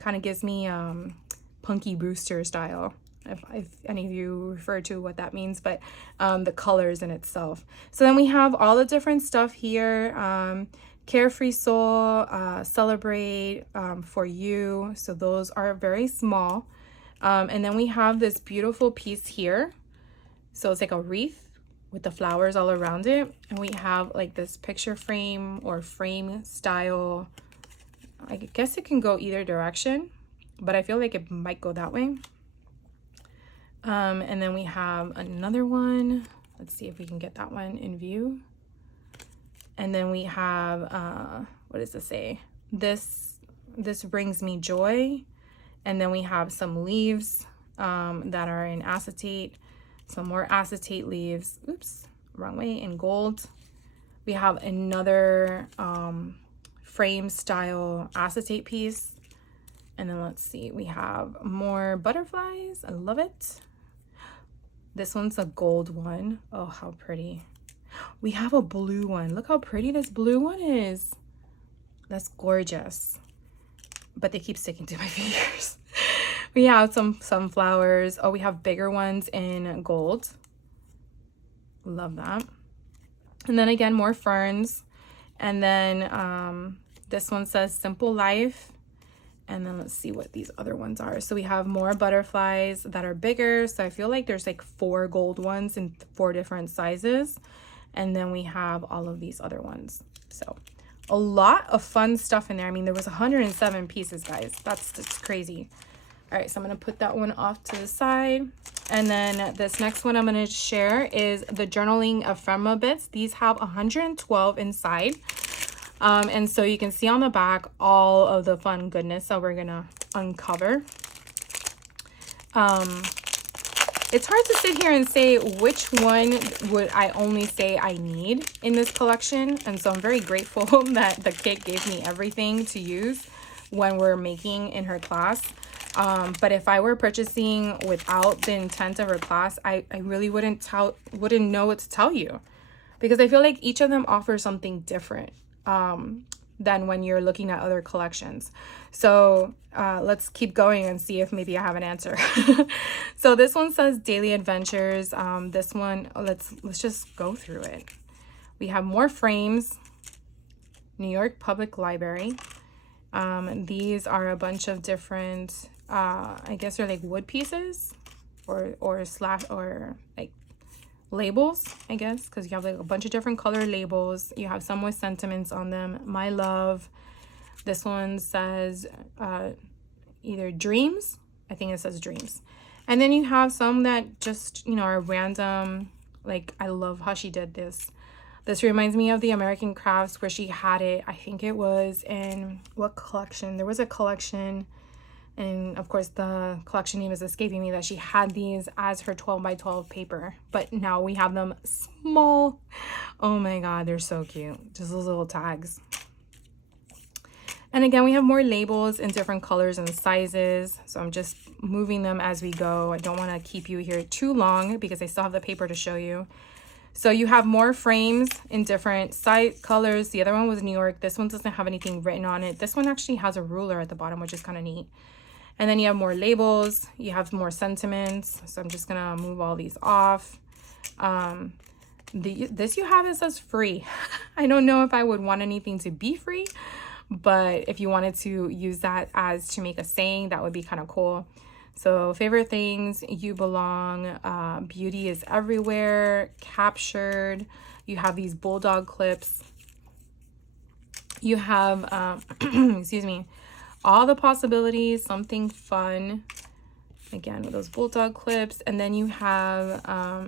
Kind of gives me Punky Brewster style, if any of you refer to what that means, but the colors in itself. So then we have all the different stuff here. Carefree Soul, Celebrate, For You. So those are very small. And then we have this beautiful piece here. So it's like a wreath with the flowers all around it. And we have like this picture frame or frame style. I guess it can go either direction, but I feel like it might go that way. And then we have another one. Let's see if we can get that one in view. And then we have, what does this say? This brings me joy. And then we have some leaves that are in acetate, some more acetate leaves. Oops, wrong way, in gold. We have another frame style acetate piece. And then let's see, we have more butterflies. I love it. This one's a gold one. Oh, how pretty. We have a blue one. Look how pretty this blue one is. That's gorgeous. But they keep sticking to my fingers. We have some flowers. Oh, we have bigger ones in gold. Love that. And then again, more ferns. And then this one says Simple Life. And then let's see what these other ones are. So we have more butterflies that are bigger. So I feel like there's like 4 gold ones in 4 different sizes. And then we have all of these other ones. So a lot of fun stuff in there. I mean, there was 107 pieces, guys. That's just crazy. All right, so I'm going to put that one off to the side. And then this next one I'm going to share is the journaling ephemera bits. These have 112 inside. And so you can see on the back all of the fun goodness that we're gonna uncover. It's hard to sit here and say which one would I only say I need in this collection. And so I'm very grateful that the kit gave me everything to use when we're making in her class. But if I were purchasing without the intent of her class, I really wouldn't know what to tell you, because I feel like each of them offers something different than when you're looking at other collections. So let's keep going and see if maybe I have an answer. So this one says Daily Adventures. This one, let's just go through it. We have more frames. New York Public Library. These are a bunch of different, I guess they're like wood pieces or like labels, I guess, because you have like a bunch of different color labels. You have some with sentiments on them. My love. This one says either dreams. I think it says dreams. And then you have some that just, you know, are random. Like, I love how she did this. This reminds me of the American Crafts where she had it. I think it was in what collection? There was a collection, and of course the collection name is escaping me, that she had these as her 12 by 12 paper, but now we have them small. Oh my god, they're so cute. Just those little tags. And again, we have more labels in different colors and sizes, so I'm just moving them as we go. I don't want to keep you here too long because I still have the paper to show you. So you have more frames in different size colors. The other one was New York. This one doesn't have anything written on it. This one actually has a ruler at the bottom, which is kind of neat. And then you have more labels. You have more sentiments. So I'm just gonna move all these off. This you have, it says free. I don't know if I would want anything to be free, but if you wanted to use that as to make a saying, that would be kind of cool. So favorite things, you belong, beauty is everywhere, captured. You have these bulldog clips. You have, excuse me, all the possibilities, something fun. Again, with those bulldog clips. And then you have, I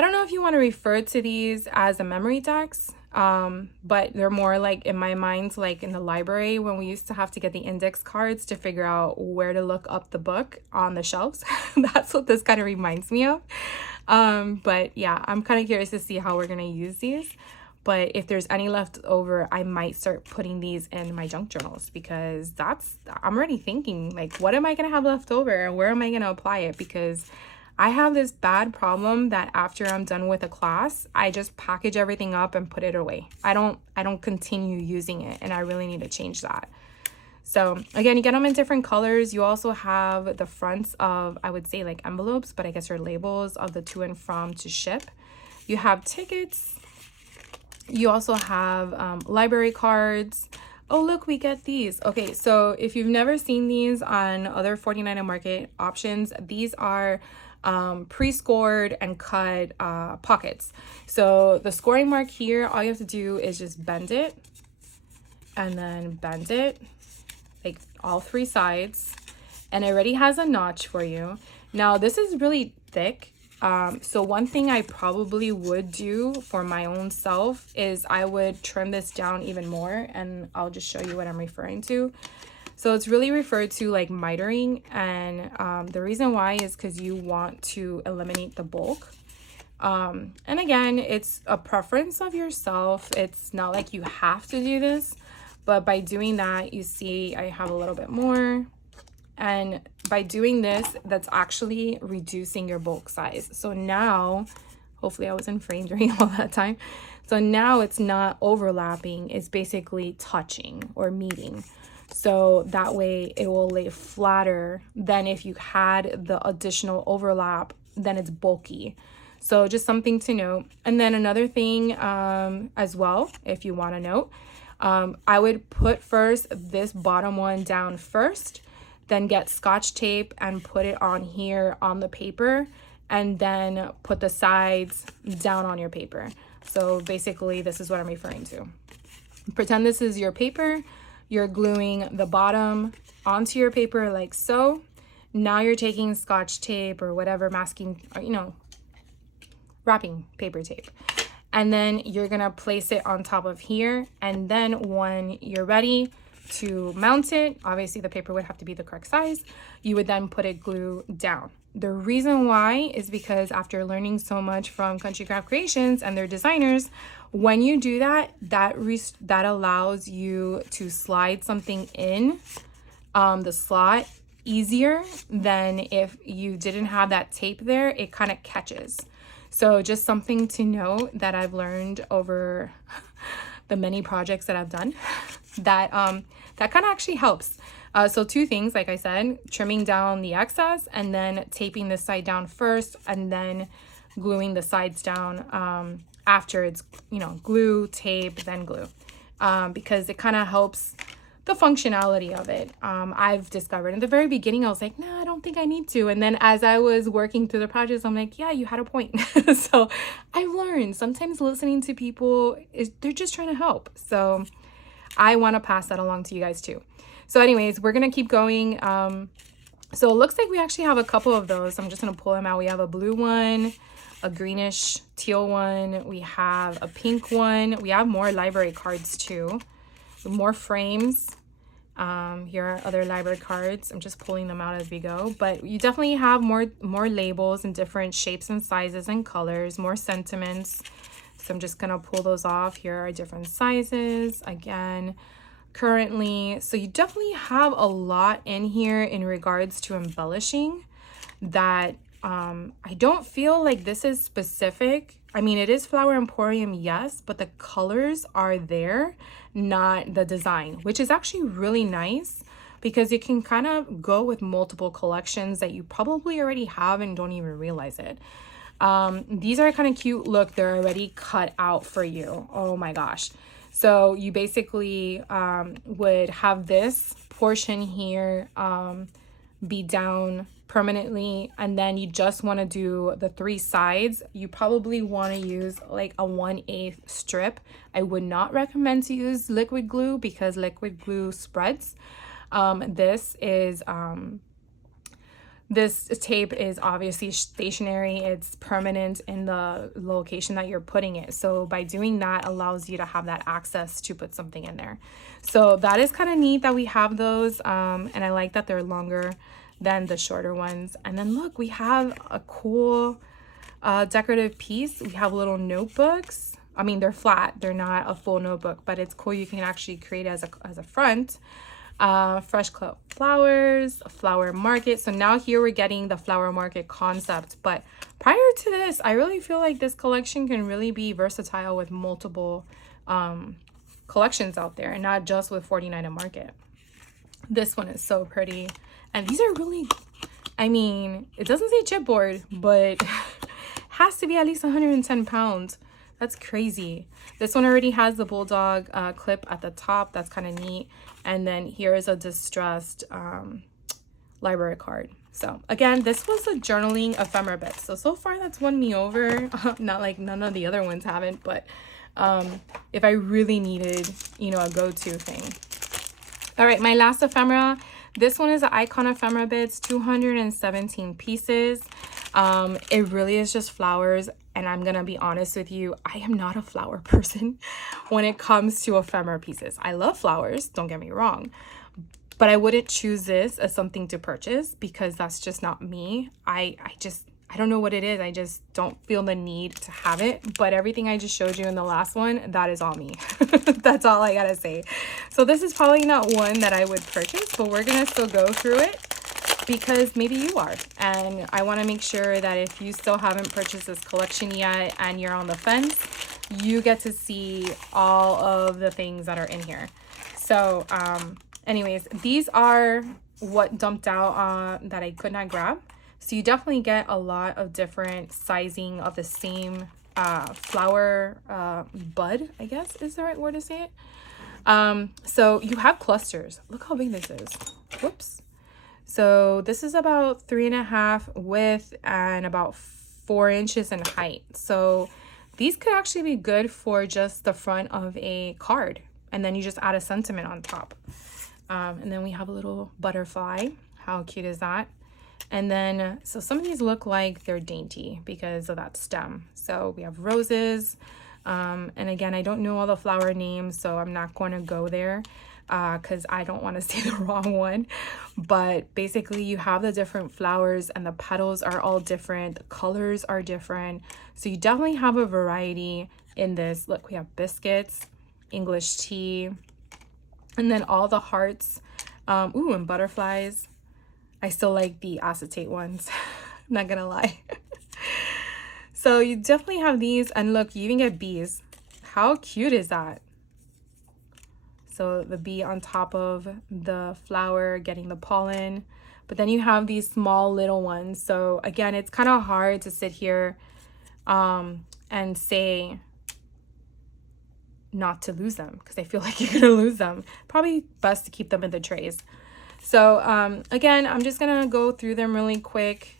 don't know if you want to refer to these as the memory decks, but they're more like, in my mind, like in the library when we used to have to get the index cards to figure out where to look up the book on the shelves. That's what this kind of reminds me of. But yeah, I'm kind of curious to see how we're going to use these. But if there's any left over, I might start putting these in my junk journals, because I'm already thinking, like, what am I going to have left over and where am I going to apply it? Because I have this bad problem that after I'm done with a class, I just package everything up and put it away. I don't continue using it, and I really need to change that. So again, you get them in different colors. You also have the fronts of, I would say, like envelopes, but I guess are labels of the to and from to ship. You have tickets. You also have library cards. Oh, look, we get these. Okay, so if you've never seen these on other 49 Market options, these are pre-scored and cut pockets. So the scoring mark here, all you have to do is just bend it and then bend it, like all three sides, and it already has a notch for you. Now this is really thick. So one thing I probably would do for my own self is I would trim this down even more, and I'll just show you what I'm referring to. So it's really referred to like mitering, and the reason why is because you want to eliminate the bulk. And again, it's a preference of yourself. It's not like you have to do this, but by doing that, you see I have a little bit more. And by doing this, that's actually reducing your bulk size. So now, hopefully I was in frame during all that time. So now it's not overlapping, it's basically touching or meeting. So that way it will lay flatter than if you had the additional overlap, then it's bulky. So just something to note. And then another thing as well, if you want to note, I would put first this bottom one down first, then get Scotch tape and put it on here on the paper, and then put the sides down on your paper. So basically this is what I'm referring to. Pretend this is your paper. You're gluing the bottom onto your paper like so. Now you're taking Scotch tape or whatever masking, or, wrapping paper tape. And then you're gonna place it on top of here. And then when you're ready to mount it, obviously the paper would have to be the correct size, you would then put it glue down. The reason why is because after learning so much from Country Craft Creations and their designers, when you do that, that allows you to slide something in the slot easier than if you didn't have that tape there. It kind of catches. So just something to note that I've learned over the many projects that I've done, that that kind of actually helps. So two things, like I said, trimming down the excess and then taping this side down first, and then gluing the sides down after it's, glue, tape, then glue, because it kind of helps the functionality of it. I've discovered in the very beginning, I was like, no, I don't think I need to. And then as I was working through the projects, I'm like, yeah, you had a point. So I've learned sometimes listening to people, they're just trying to help. So I want to pass that along to you guys too. So anyways, we're going to keep going. So it looks like we actually have a couple of those. I'm just going to pull them out. We have a blue one, a greenish teal one. We have a pink one. We have more library cards too, more frames. Here are other library cards. I'm just pulling them out as we go, but you definitely have more labels in different shapes and sizes and colors, more sentiments. So I'm just gonna pull those off. Here are different sizes again currently. So you definitely have a lot in here in regards to embellishing that I don't feel like this is specific. I mean, it is Flower Emporium, yes, but the colors are there, not the design, which is actually really nice because you can kind of go with multiple collections that you probably already have and don't even realize it. These are kind of cute. Look, they're already cut out for you. Oh my gosh. So you basically would have this portion here be down permanently, and then you just want to do the 3 sides, you probably want to use like a 1/8 strip. I would not recommend to use liquid glue because liquid glue spreads. This tape is obviously stationary. It's permanent in the location that you're putting it. So by doing that allows you to have that access to put something in there. So that is kind of neat that we have those. And I like that they're longer than the shorter ones. And then look, we have a cool decorative piece. We have little notebooks. I mean, they're flat. They're not a full notebook, but it's cool. You can actually create it as a front. Fresh cut flowers, a flower market. So now here we're getting the flower market concept, but prior to this, I really feel like this collection can really be versatile with multiple collections out there and not just with 49 and Market. This one is so pretty, and these are really, I mean, it doesn't say chipboard, but has to be at least 110 pounds. That's crazy. This one already has the bulldog clip at the top. That's kind of neat. And then here is a distressed library card. So again, this was a journaling ephemera bit. So far that's won me over. Not like none of the other ones haven't, but if I really needed, you know, a go-to thing. All right, my last ephemera. This one is an Icon ephemera bits, 217 pieces. It really is just flowers. And I'm gonna be honest with you, I am not a flower person when it comes to ephemera pieces. I love flowers, don't get me wrong, but I wouldn't choose this as something to purchase because that's just not me. I don't know what it is. I just don't feel the need to have it. But everything I just showed you in the last one, that is all me. That's all I gotta say. So this is probably not one that I would purchase, but we're gonna still go through it because maybe you are. And I want to make sure that if you still haven't purchased this collection yet and you're on the fence, you get to see all of the things that are in here. So anyways, these are what dumped out that I could not grab. So you definitely get a lot of different sizing of the same flower bud, I guess is the right word to say it. So you have clusters. Look how big this is. Whoops. So this is about 3.5 width and about 4 inches in height. So these could actually be good for just the front of a card. And then you just add a sentiment on top. And then we have a little butterfly. How cute is that? And then, so some of these look like they're dainty because of that stem. So we have roses. And again, I don't know all the flower names, so I'm not going to go there because I don't want to say the wrong one. But basically you have the different flowers and the petals are all different. The colors are different. So you definitely have a variety in this. Look, we have biscuits, English tea, and then all the hearts. Ooh, and butterflies. I still like the acetate ones. Not gonna lie. So you definitely have these, and look, you even get bees. How cute is that? So the bee on top of the flower getting the pollen, but then you have these small little ones. So again, it's kind of hard to sit here and say not to lose them because I feel like you're gonna lose them. Probably best to keep them in the trays. So again, I'm just gonna go through them really quick.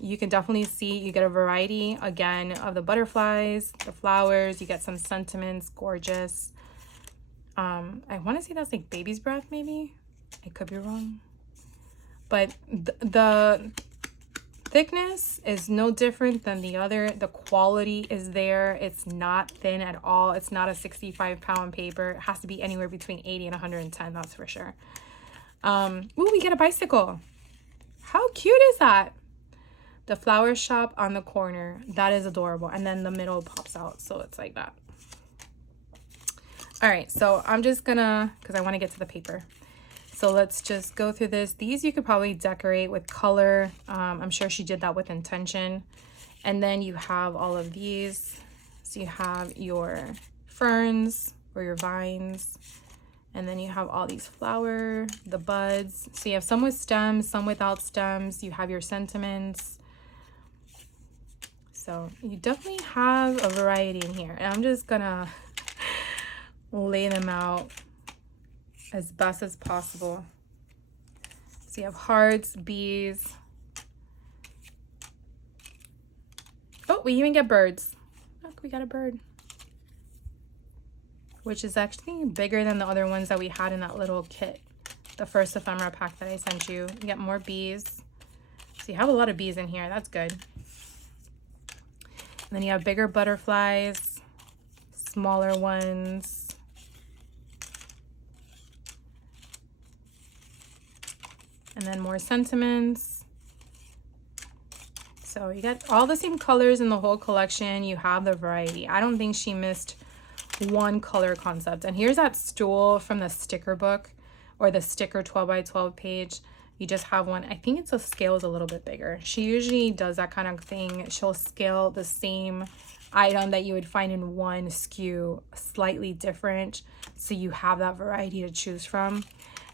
You can definitely see you get a variety again of the butterflies, the flowers. You get some sentiments, gorgeous. I want to say that's like baby's breath, maybe. I could be wrong, but the thickness is no different than the other. The quality is there. It's not thin at all. It's not a 65-pound paper. It has to be anywhere between 80 and 110. That's for sure. Ooh, we get a bicycle. How cute is that? The flower shop on the corner. That is adorable. And then the middle pops out. So it's like that. All right. So I'm just gonna, because I want to get to the paper. So let's just go through this. These you could probably decorate with color. I'm sure she did that with intention. And then you have all of these. So you have your ferns or your vines. And then you have all these the buds. So you have some with stems, some without stems. You have your sentiments. So you definitely have a variety in here. And I'm just gonna lay them out as best as possible. So you have hearts, bees. Oh, we even get birds. Look, we got a bird. Which is actually bigger than the other ones that we had in that little kit. The first ephemera pack that I sent you. You get more bees. So you have a lot of bees in here. That's good. And then you have bigger butterflies, smaller ones. And then more sentiments. So you got all the same colors in the whole collection. You have the variety. I don't think she missed one color concept. And here's that stool from the sticker book, or the sticker 12 by 12 page. You just have one. I think it's a scale is a little bit bigger. She usually does that kind of thing. She'll scale the same item that you would find in one SKU slightly different, so you have that variety to choose from.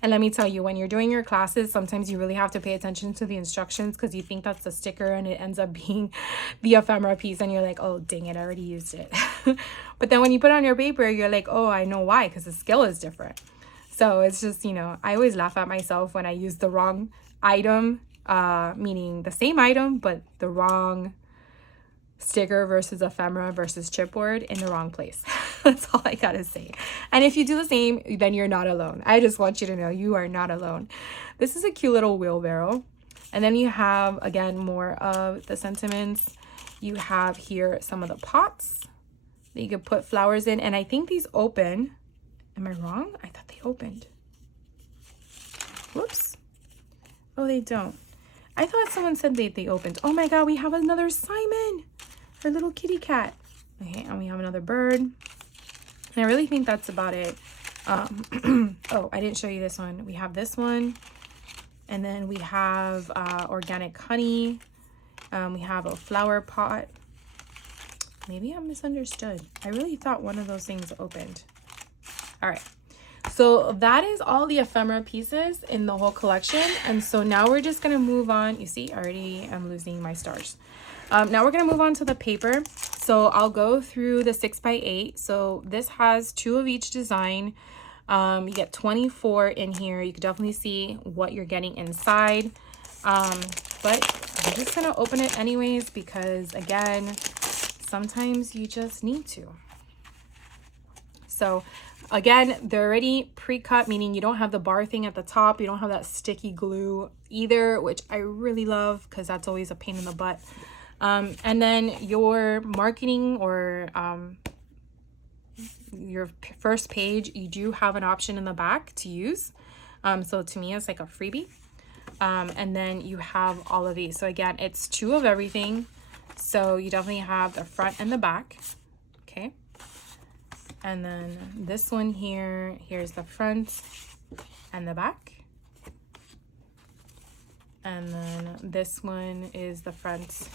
And let me tell you, when you're doing your classes, sometimes you really have to pay attention to the instructions, because you think that's the sticker and it ends up being the ephemera piece, and you're like, oh dang it, I already used it. But then when you put it on your paper, you're like, oh, I know why, because the scale is different. So it's just, you know, I always laugh at myself when I use the wrong item, meaning the same item, but the wrong sticker versus ephemera versus chipboard in the wrong place. That's all I gotta say. And if you do the same, then you're not alone. I just want you to know you are not alone. This is a cute little wheelbarrow. And then you have, again, more of the sentiments. You have here some of the pots that you could put flowers in. And I think these open. Am I wrong? I thought they opened. Whoops. Oh, they don't. I thought someone said they opened. Oh my God, we have another Simon, our little kitty cat. Okay, and we have another bird. And I really think that's about it. Oh, I didn't show you this one. We have this one. And then we have organic honey. We have a flower pot. Maybe I misunderstood. I really thought one of those things opened. All right, so that is all the ephemera pieces in the whole collection. And so now we're just gonna move on. You see, already I'm losing my stars. Now we're gonna move on to the paper. So I'll go through the 6x8. So this has 2 of each design. You get 24 in here. You can definitely see what you're getting inside. But I'm just gonna open it anyways, because again, sometimes you just need to. So again, they're already pre-cut, meaning you don't have the bar thing at the top. You don't have that sticky glue either, which I really love, because that's always a pain in the butt. And then your marketing, or your first page, you do have an option in the back to use. So to me, it's like a freebie. And then you have all of these. So again, it's 2 of everything. So you definitely have the front and the back. Okay. And then this one here, here's the front and the back. And then this one is the front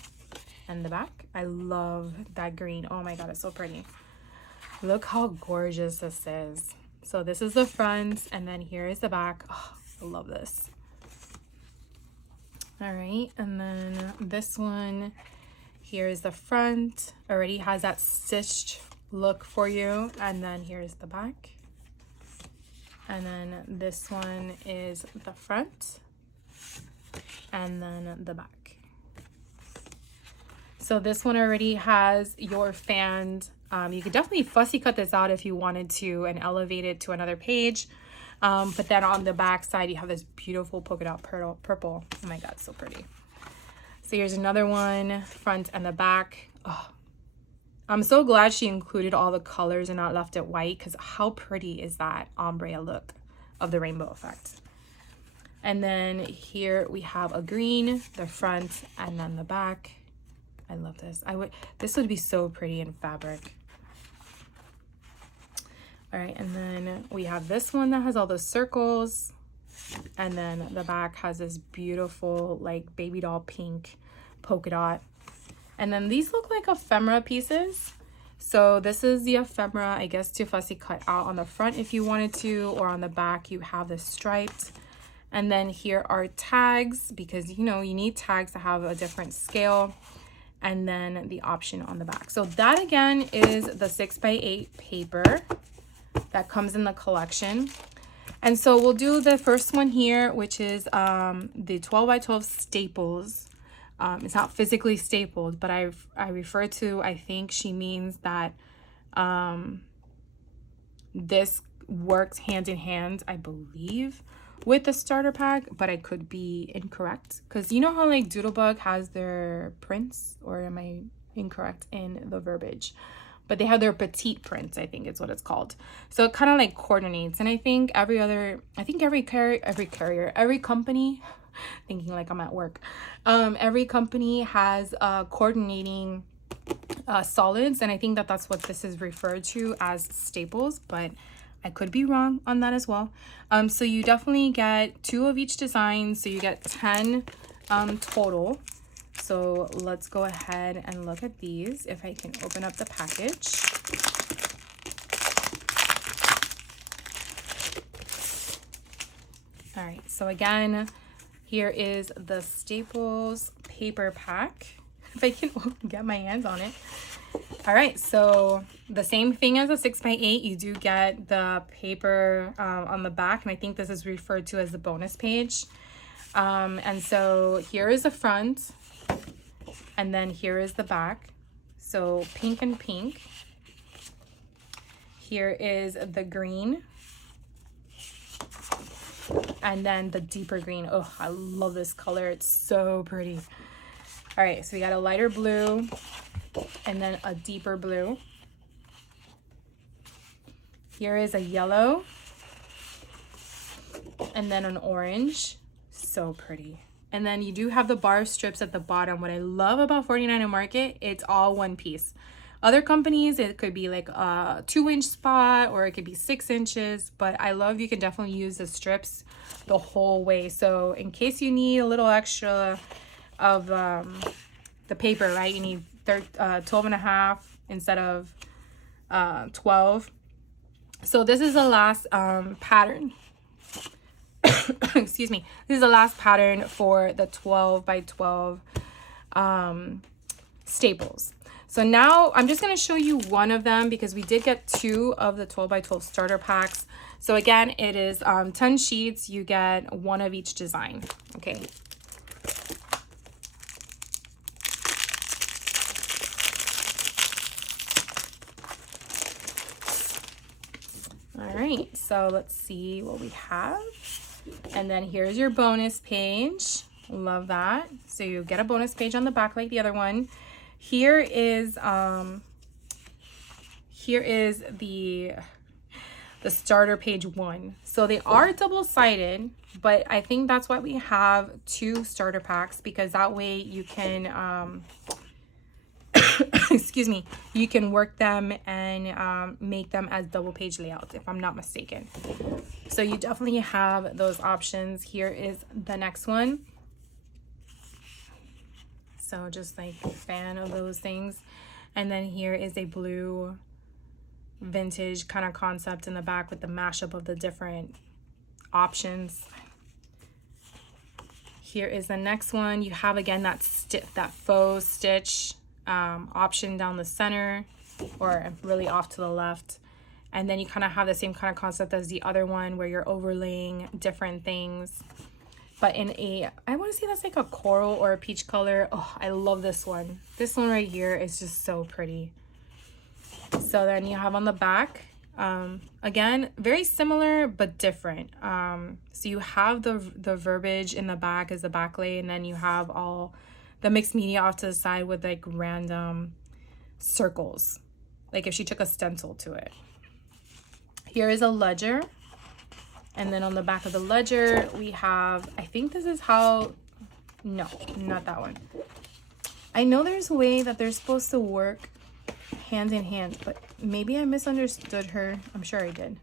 and the back. I love that green. Oh my God, it's so pretty. Look how gorgeous this is. So this is the front, and then here is the back. Oh, I love this. All right, and then this one, here is the front. Already has that stitched look for you, and then here's the back. And then this one is the front, and then the back. So this one already has your fans. You could definitely fussy cut this out if you wanted to and elevate it to another page. But then on the back side, you have this beautiful polka dot purple. Oh my God, so pretty. So here's another one, front and the back. Oh, I'm so glad she included all the colors and not left it white, because how pretty is that ombre look of the rainbow effect. And then here we have a green, the front and then the back. I love this. This would be so pretty in fabric. All right, and then we have this one that has all those circles, and then the back has this beautiful like baby doll pink polka dot. And then these look like ephemera pieces. So this is the ephemera, I guess, to fussy cut out on the front if you wanted to, or on the back you have this striped. And then here are tags, because you know you need tags to have a different scale. And then the option on the back. So that again is the 6x8 paper that comes in the collection. And so we'll do the first one here, which is the 12 by 12 staples. It's not physically stapled, but I refer to, I think she means that this works hand in hand, I believe, with the starter pack, but I could be incorrect. Because you know how like Doodlebug has their prints, or am I incorrect in the verbiage? But they have their petite prints, I think is what it's called. So it kind of like coordinates. And I think every company, thinking like I'm at work, every company has coordinating solids, and I think that that's what this is referred to as staples, but I could be wrong on that as well. So you definitely get 2 of each design, so you get 10 total. So let's go ahead and look at these, if I can open up the package. All right, so again, here is the Staples paper pack, if I can get my hands on it. All right, so the same thing as a 6x8, you do get the paper on the back, and I think this is referred to as the bonus page. And so here is the front, and then here is the back. So pink and pink. Here is the green, and then the deeper green. Oh, I love this color. It's so pretty. All right, so we got a lighter blue and then a deeper blue. Here is a yellow and then an orange. So pretty. And then you do have the bar strips at the bottom. What I love about 49 and Market, it's all one piece. Other companies, it could be like a 2-inch spot, or it could be 6 inches, but I love you can definitely use the strips the whole way. So in case you need a little extra of the paper, right? You need 12 and a half instead of 12. So this is the last pattern. Excuse me. This is the last pattern for the 12 by 12 staples. So now I'm just going to show you one of them, because we did get 2 of the 12 by 12 starter packs. So again, it is 10 sheets. You get 1 of each design. Okay. All right, so let's see what we have. And then here's your bonus page. Love that. So you get a bonus page on the back like the other one. Here is the starter page 1. So they are double-sided, but I think that's why we have 2 starter packs, because that way you can excuse me, you can work them and make them as double page layouts, if I'm not mistaken. So you definitely have those options. Here is the next one. So just like a fan of those things. And then here is a blue vintage kind of concept in the back with the mashup of the different options. Here is the next one. You have again that faux stitch option down the center, or really off to the left. And then you kind of have the same kind of concept as the other one, where you're overlaying different things, but in a, I want to say that's like a coral or a peach color. Oh, I love this one. This one right here is just so pretty. So then you have on the back, again, very similar but different. So you have the verbiage in the back as the backlay, and then you have all the mixed media off to the side with like random circles, like if she took a stencil to it. Here is a ledger, and then on the back of the ledger we have, I think this is how, no, not that one. I know there's a way that they're supposed to work hand in hand, but maybe I misunderstood her. I'm sure I did.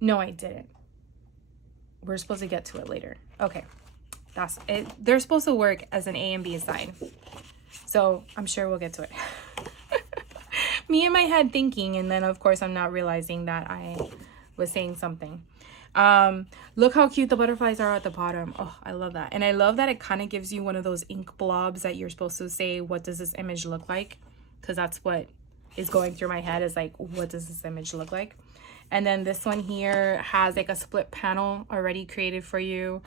No, I didn't. We're supposed to get to it later. Okay, that's it. They're supposed to work as an A and B sign, so I'm sure we'll get to it. Me in my head thinking, and then of course I'm not realizing that I was saying something. Look how cute the butterflies are at the bottom. Oh, I love that. And I love that it kind of gives you one of those ink blobs that you're supposed to say, what does this image look like? Because that's what is going through my head, is like, what does this image look like? And then this one here has like a split panel already created for you.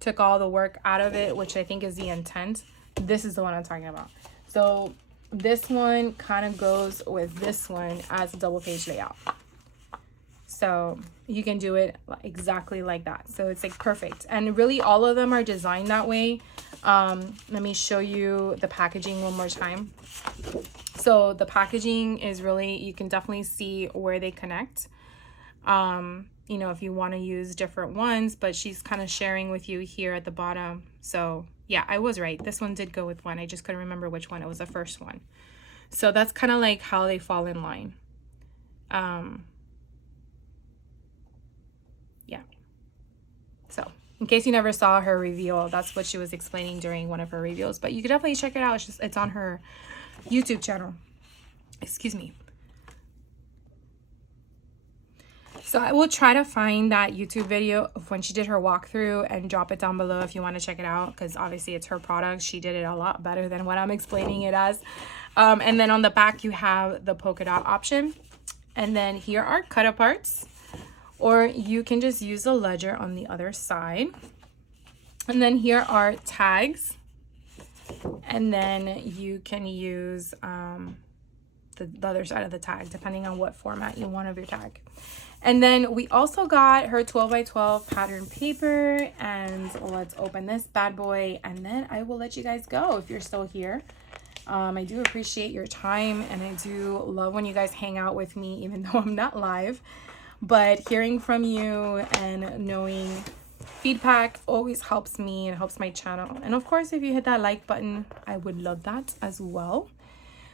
Took all the work out of it, which I think is the intent. This is the one I'm talking about. So this one kind of goes with this one as a double page layout. So you can do it exactly like that. So it's like perfect. And really all of them are designed that way. Let me show you the packaging one more time. So the packaging is really, you can definitely see where they connect. You know, if you want to use different ones, but she's kind of sharing with you here at the bottom. So yeah, I was right. This one did go with one. I just couldn't remember which one. It was the first one. So that's kind of like how they fall in line. Yeah. So in case you never saw her reveal, that's what she was explaining during one of her reveals. But you could definitely check it out. It's on her YouTube channel. Excuse me. So I will try to find that YouTube video of when she did her walkthrough and drop it down below if you want to check it out, because obviously it's her product. She did it a lot better than what I'm explaining it as. And then on the back you have the polka dot option. And then here are cut aparts, or you can just use the ledger on the other side. And then here are tags. And then you can use the other side of the tag, depending on what format you want of your tag. And then we also got her 12x12 pattern paper, and let's open this bad boy, and then I will let you guys go if you're still here. I do appreciate your time, and I do love when you guys hang out with me, even though I'm not live. But hearing from you and knowing feedback always helps me and helps my channel. And of course, if you hit that like button, I would love that as well.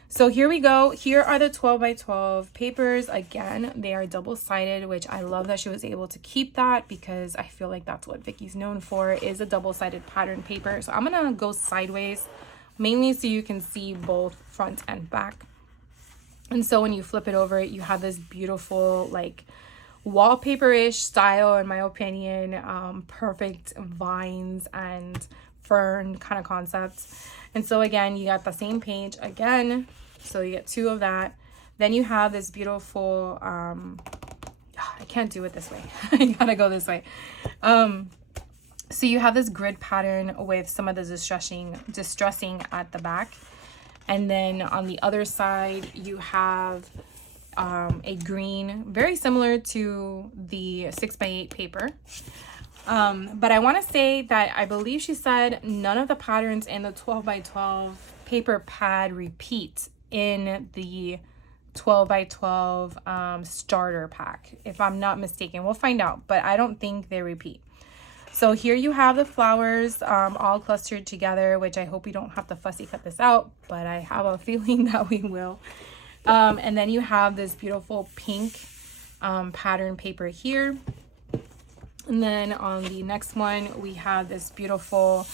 So here we go. Here are the 12x12 papers. Again, they are double-sided, which I love that she was able to keep that, because I feel like that's what Vicki's known for, is a double-sided pattern paper. So I'm gonna go sideways, mainly so you can see both front and back. And so when you flip it over, you have this beautiful like wallpaper-ish style, in my opinion. Perfect vines and fern kind of concepts. And so again, you got the same page again, so you get two of that. Then you have this beautiful I can't do it this way. I gotta go this way. So you have this grid pattern with some of the distressing at the back. And then on the other side, you have a green, very similar to the 6x8 paper. But I want to say that I believe she said none of the patterns in the 12x12 paper pad repeat in the 12x12 starter pack, if I'm not mistaken. We'll find out, but I don't think they repeat. So here you have the flowers all clustered together, which I hope we don't have to fussy cut this out, but I have a feeling that we will. And then you have this beautiful pink pattern paper here. And then on the next one, we have this beautiful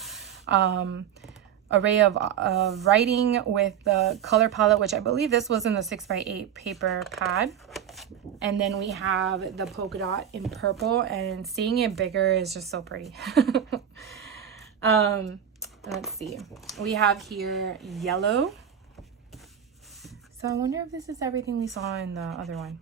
array of writing with the color palette, which I believe this was in the 6x8 paper pad. And then we have the polka dot in purple, and seeing it bigger is just so pretty. Let's see. We have here yellow. So I wonder if this is everything we saw in the other one.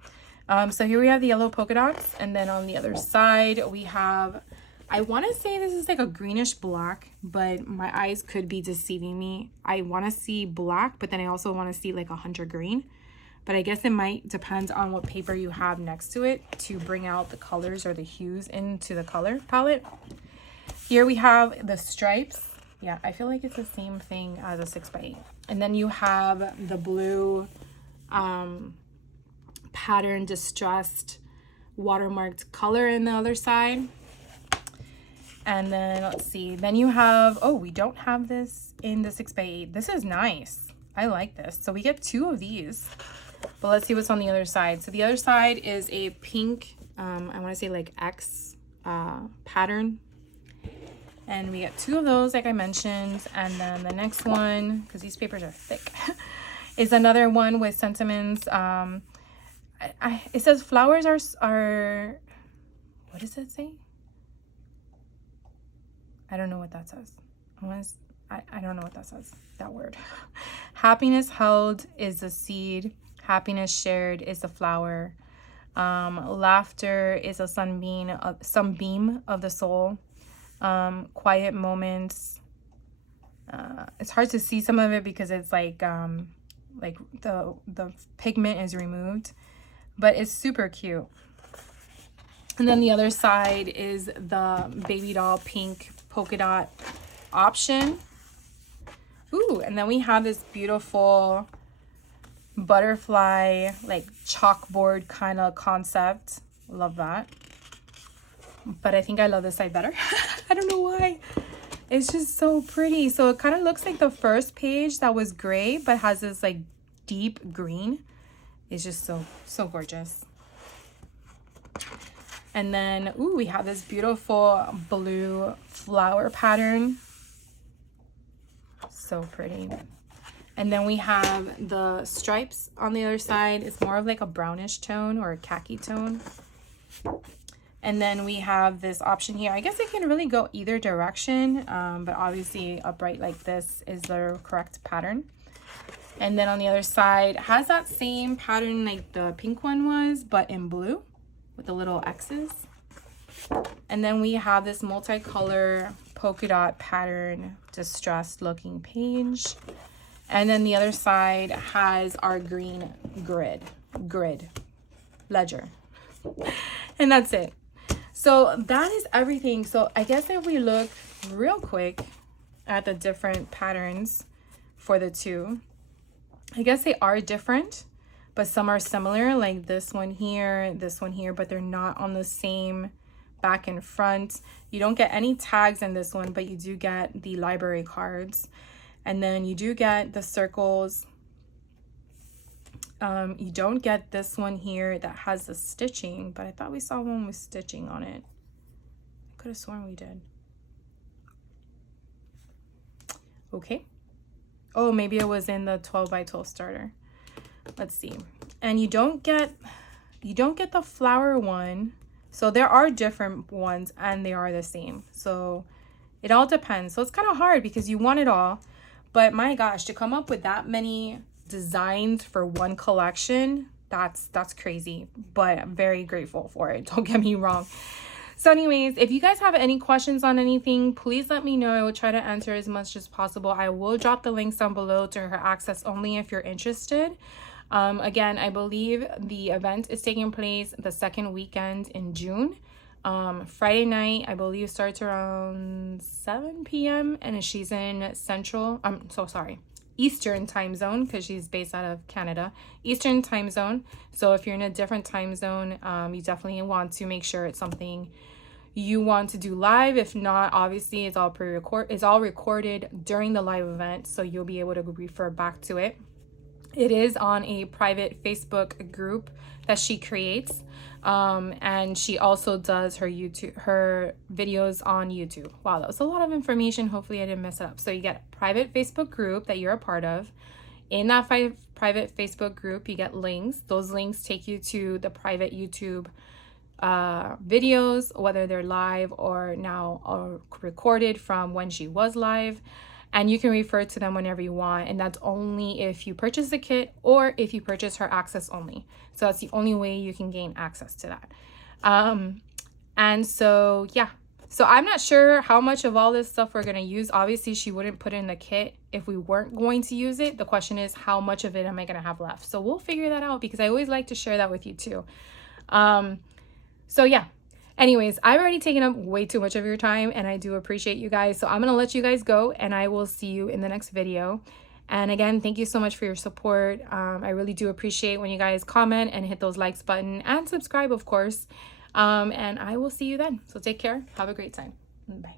So here we have the yellow polka dots, and then on the other side we have, I want to say this is like a greenish black, but my eyes could be deceiving me. I want to see black, but then I also want to see like a hunter green, but I guess it might depend on what paper you have next to it to bring out the colors or the hues into the color palette. Here we have the stripes. Yeah, I feel like it's the same thing as a 6x8. And then you have the blue pattern distressed watermarked color in the other side. And then let's see, then you have, oh, we don't have this in the 6x8. This is nice. I like this. So we get two of these, but let's see what's on the other side. So the other side is a pink, I want to say like X pattern. And we get two of those, like I mentioned. And then the next one, because these papers are thick, is another one with sentiments. It says flowers are, what does it say? I don't know what that says. I don't know what that says, that word. Happiness held is the seed. Happiness shared is the flower. Laughter is a sunbeam of the soul. Quiet moments. It's hard to see some of it because it's like the pigment is removed, but it's super cute. And then the other side is the baby doll pink polka dot option. Ooh, and then we have this beautiful butterfly, like chalkboard kind of concept. Love that. But I think I love this side better. I don't know why. It's just so pretty. So it kind of looks like the first page that was gray, but has this like deep green. It's just so gorgeous. And then, ooh, we have this beautiful blue flower pattern. So pretty. And then we have the stripes on the other side. It's more of like a brownish tone or a khaki tone. And then we have this option here. I guess it can really go either direction, but obviously upright like this is the correct pattern. And then on the other side has that same pattern like the pink one was, but in blue with the little X's. And then we have this multicolor polka dot pattern, distressed looking page. And then the other side has our green grid ledger. And that's it. So that is everything. So I guess if we look real quick at the different patterns for the two, I guess they are different, but some are similar, like this one here, but they're not on the same back and front. You don't get any tags in this one, but you do get the library cards. And then you do get the circles. You don't get this one here that has the stitching, but I thought we saw one with stitching on it. I could have sworn we did. Okay. Oh, maybe it was in the 12 by 12 starter. Let's see. And you don't get the flower one. So there are different ones and they are the same. So it all depends. So it's kind of hard because you want it all. But my gosh, to come up with that many designs for one collection, that's crazy. But I'm very grateful for it. Don't get me wrong. So anyways, if you guys have any questions on anything, please let me know. I will try to answer as much as possible. I will drop the links down below to her access only if you're interested. Again, I believe the event is taking place the second weekend in June. Friday night, I believe, starts around 7 p.m. and she's in Eastern time zone, because she's based out of Canada. Eastern time zone. So if you're in a different time zone, you definitely want to make sure it's something you want to do live. If not, obviously it's all recorded during the live event, so you'll be able to refer back to it. It is on a private Facebook group that she creates. And she also does her videos on YouTube. Wow, that was a lot of information. Hopefully I didn't mess it up. So you get a private Facebook group that you're a part of. In that private Facebook group, you get links. Those links take you to the private YouTube videos, whether they're live or now recorded from when she was live. And you can refer to them whenever you want. And that's only if you purchase the kit or if you purchase her access only. So that's the only way you can gain access to that. And so, yeah. So I'm not sure how much of all this stuff we're going to use. Obviously, she wouldn't put in the kit if we weren't going to use it. The question is, how much of it am I going to have left? So we'll figure that out because I always like to share that with you too. So yeah. Anyways, I've already taken up way too much of your time and I do appreciate you guys. So I'm going to let you guys go and I will see you in the next video. And again, thank you so much for your support. I really do appreciate when you guys comment and hit those likes button and subscribe, of course. And I will see you then. So take care. Have a great time. Bye.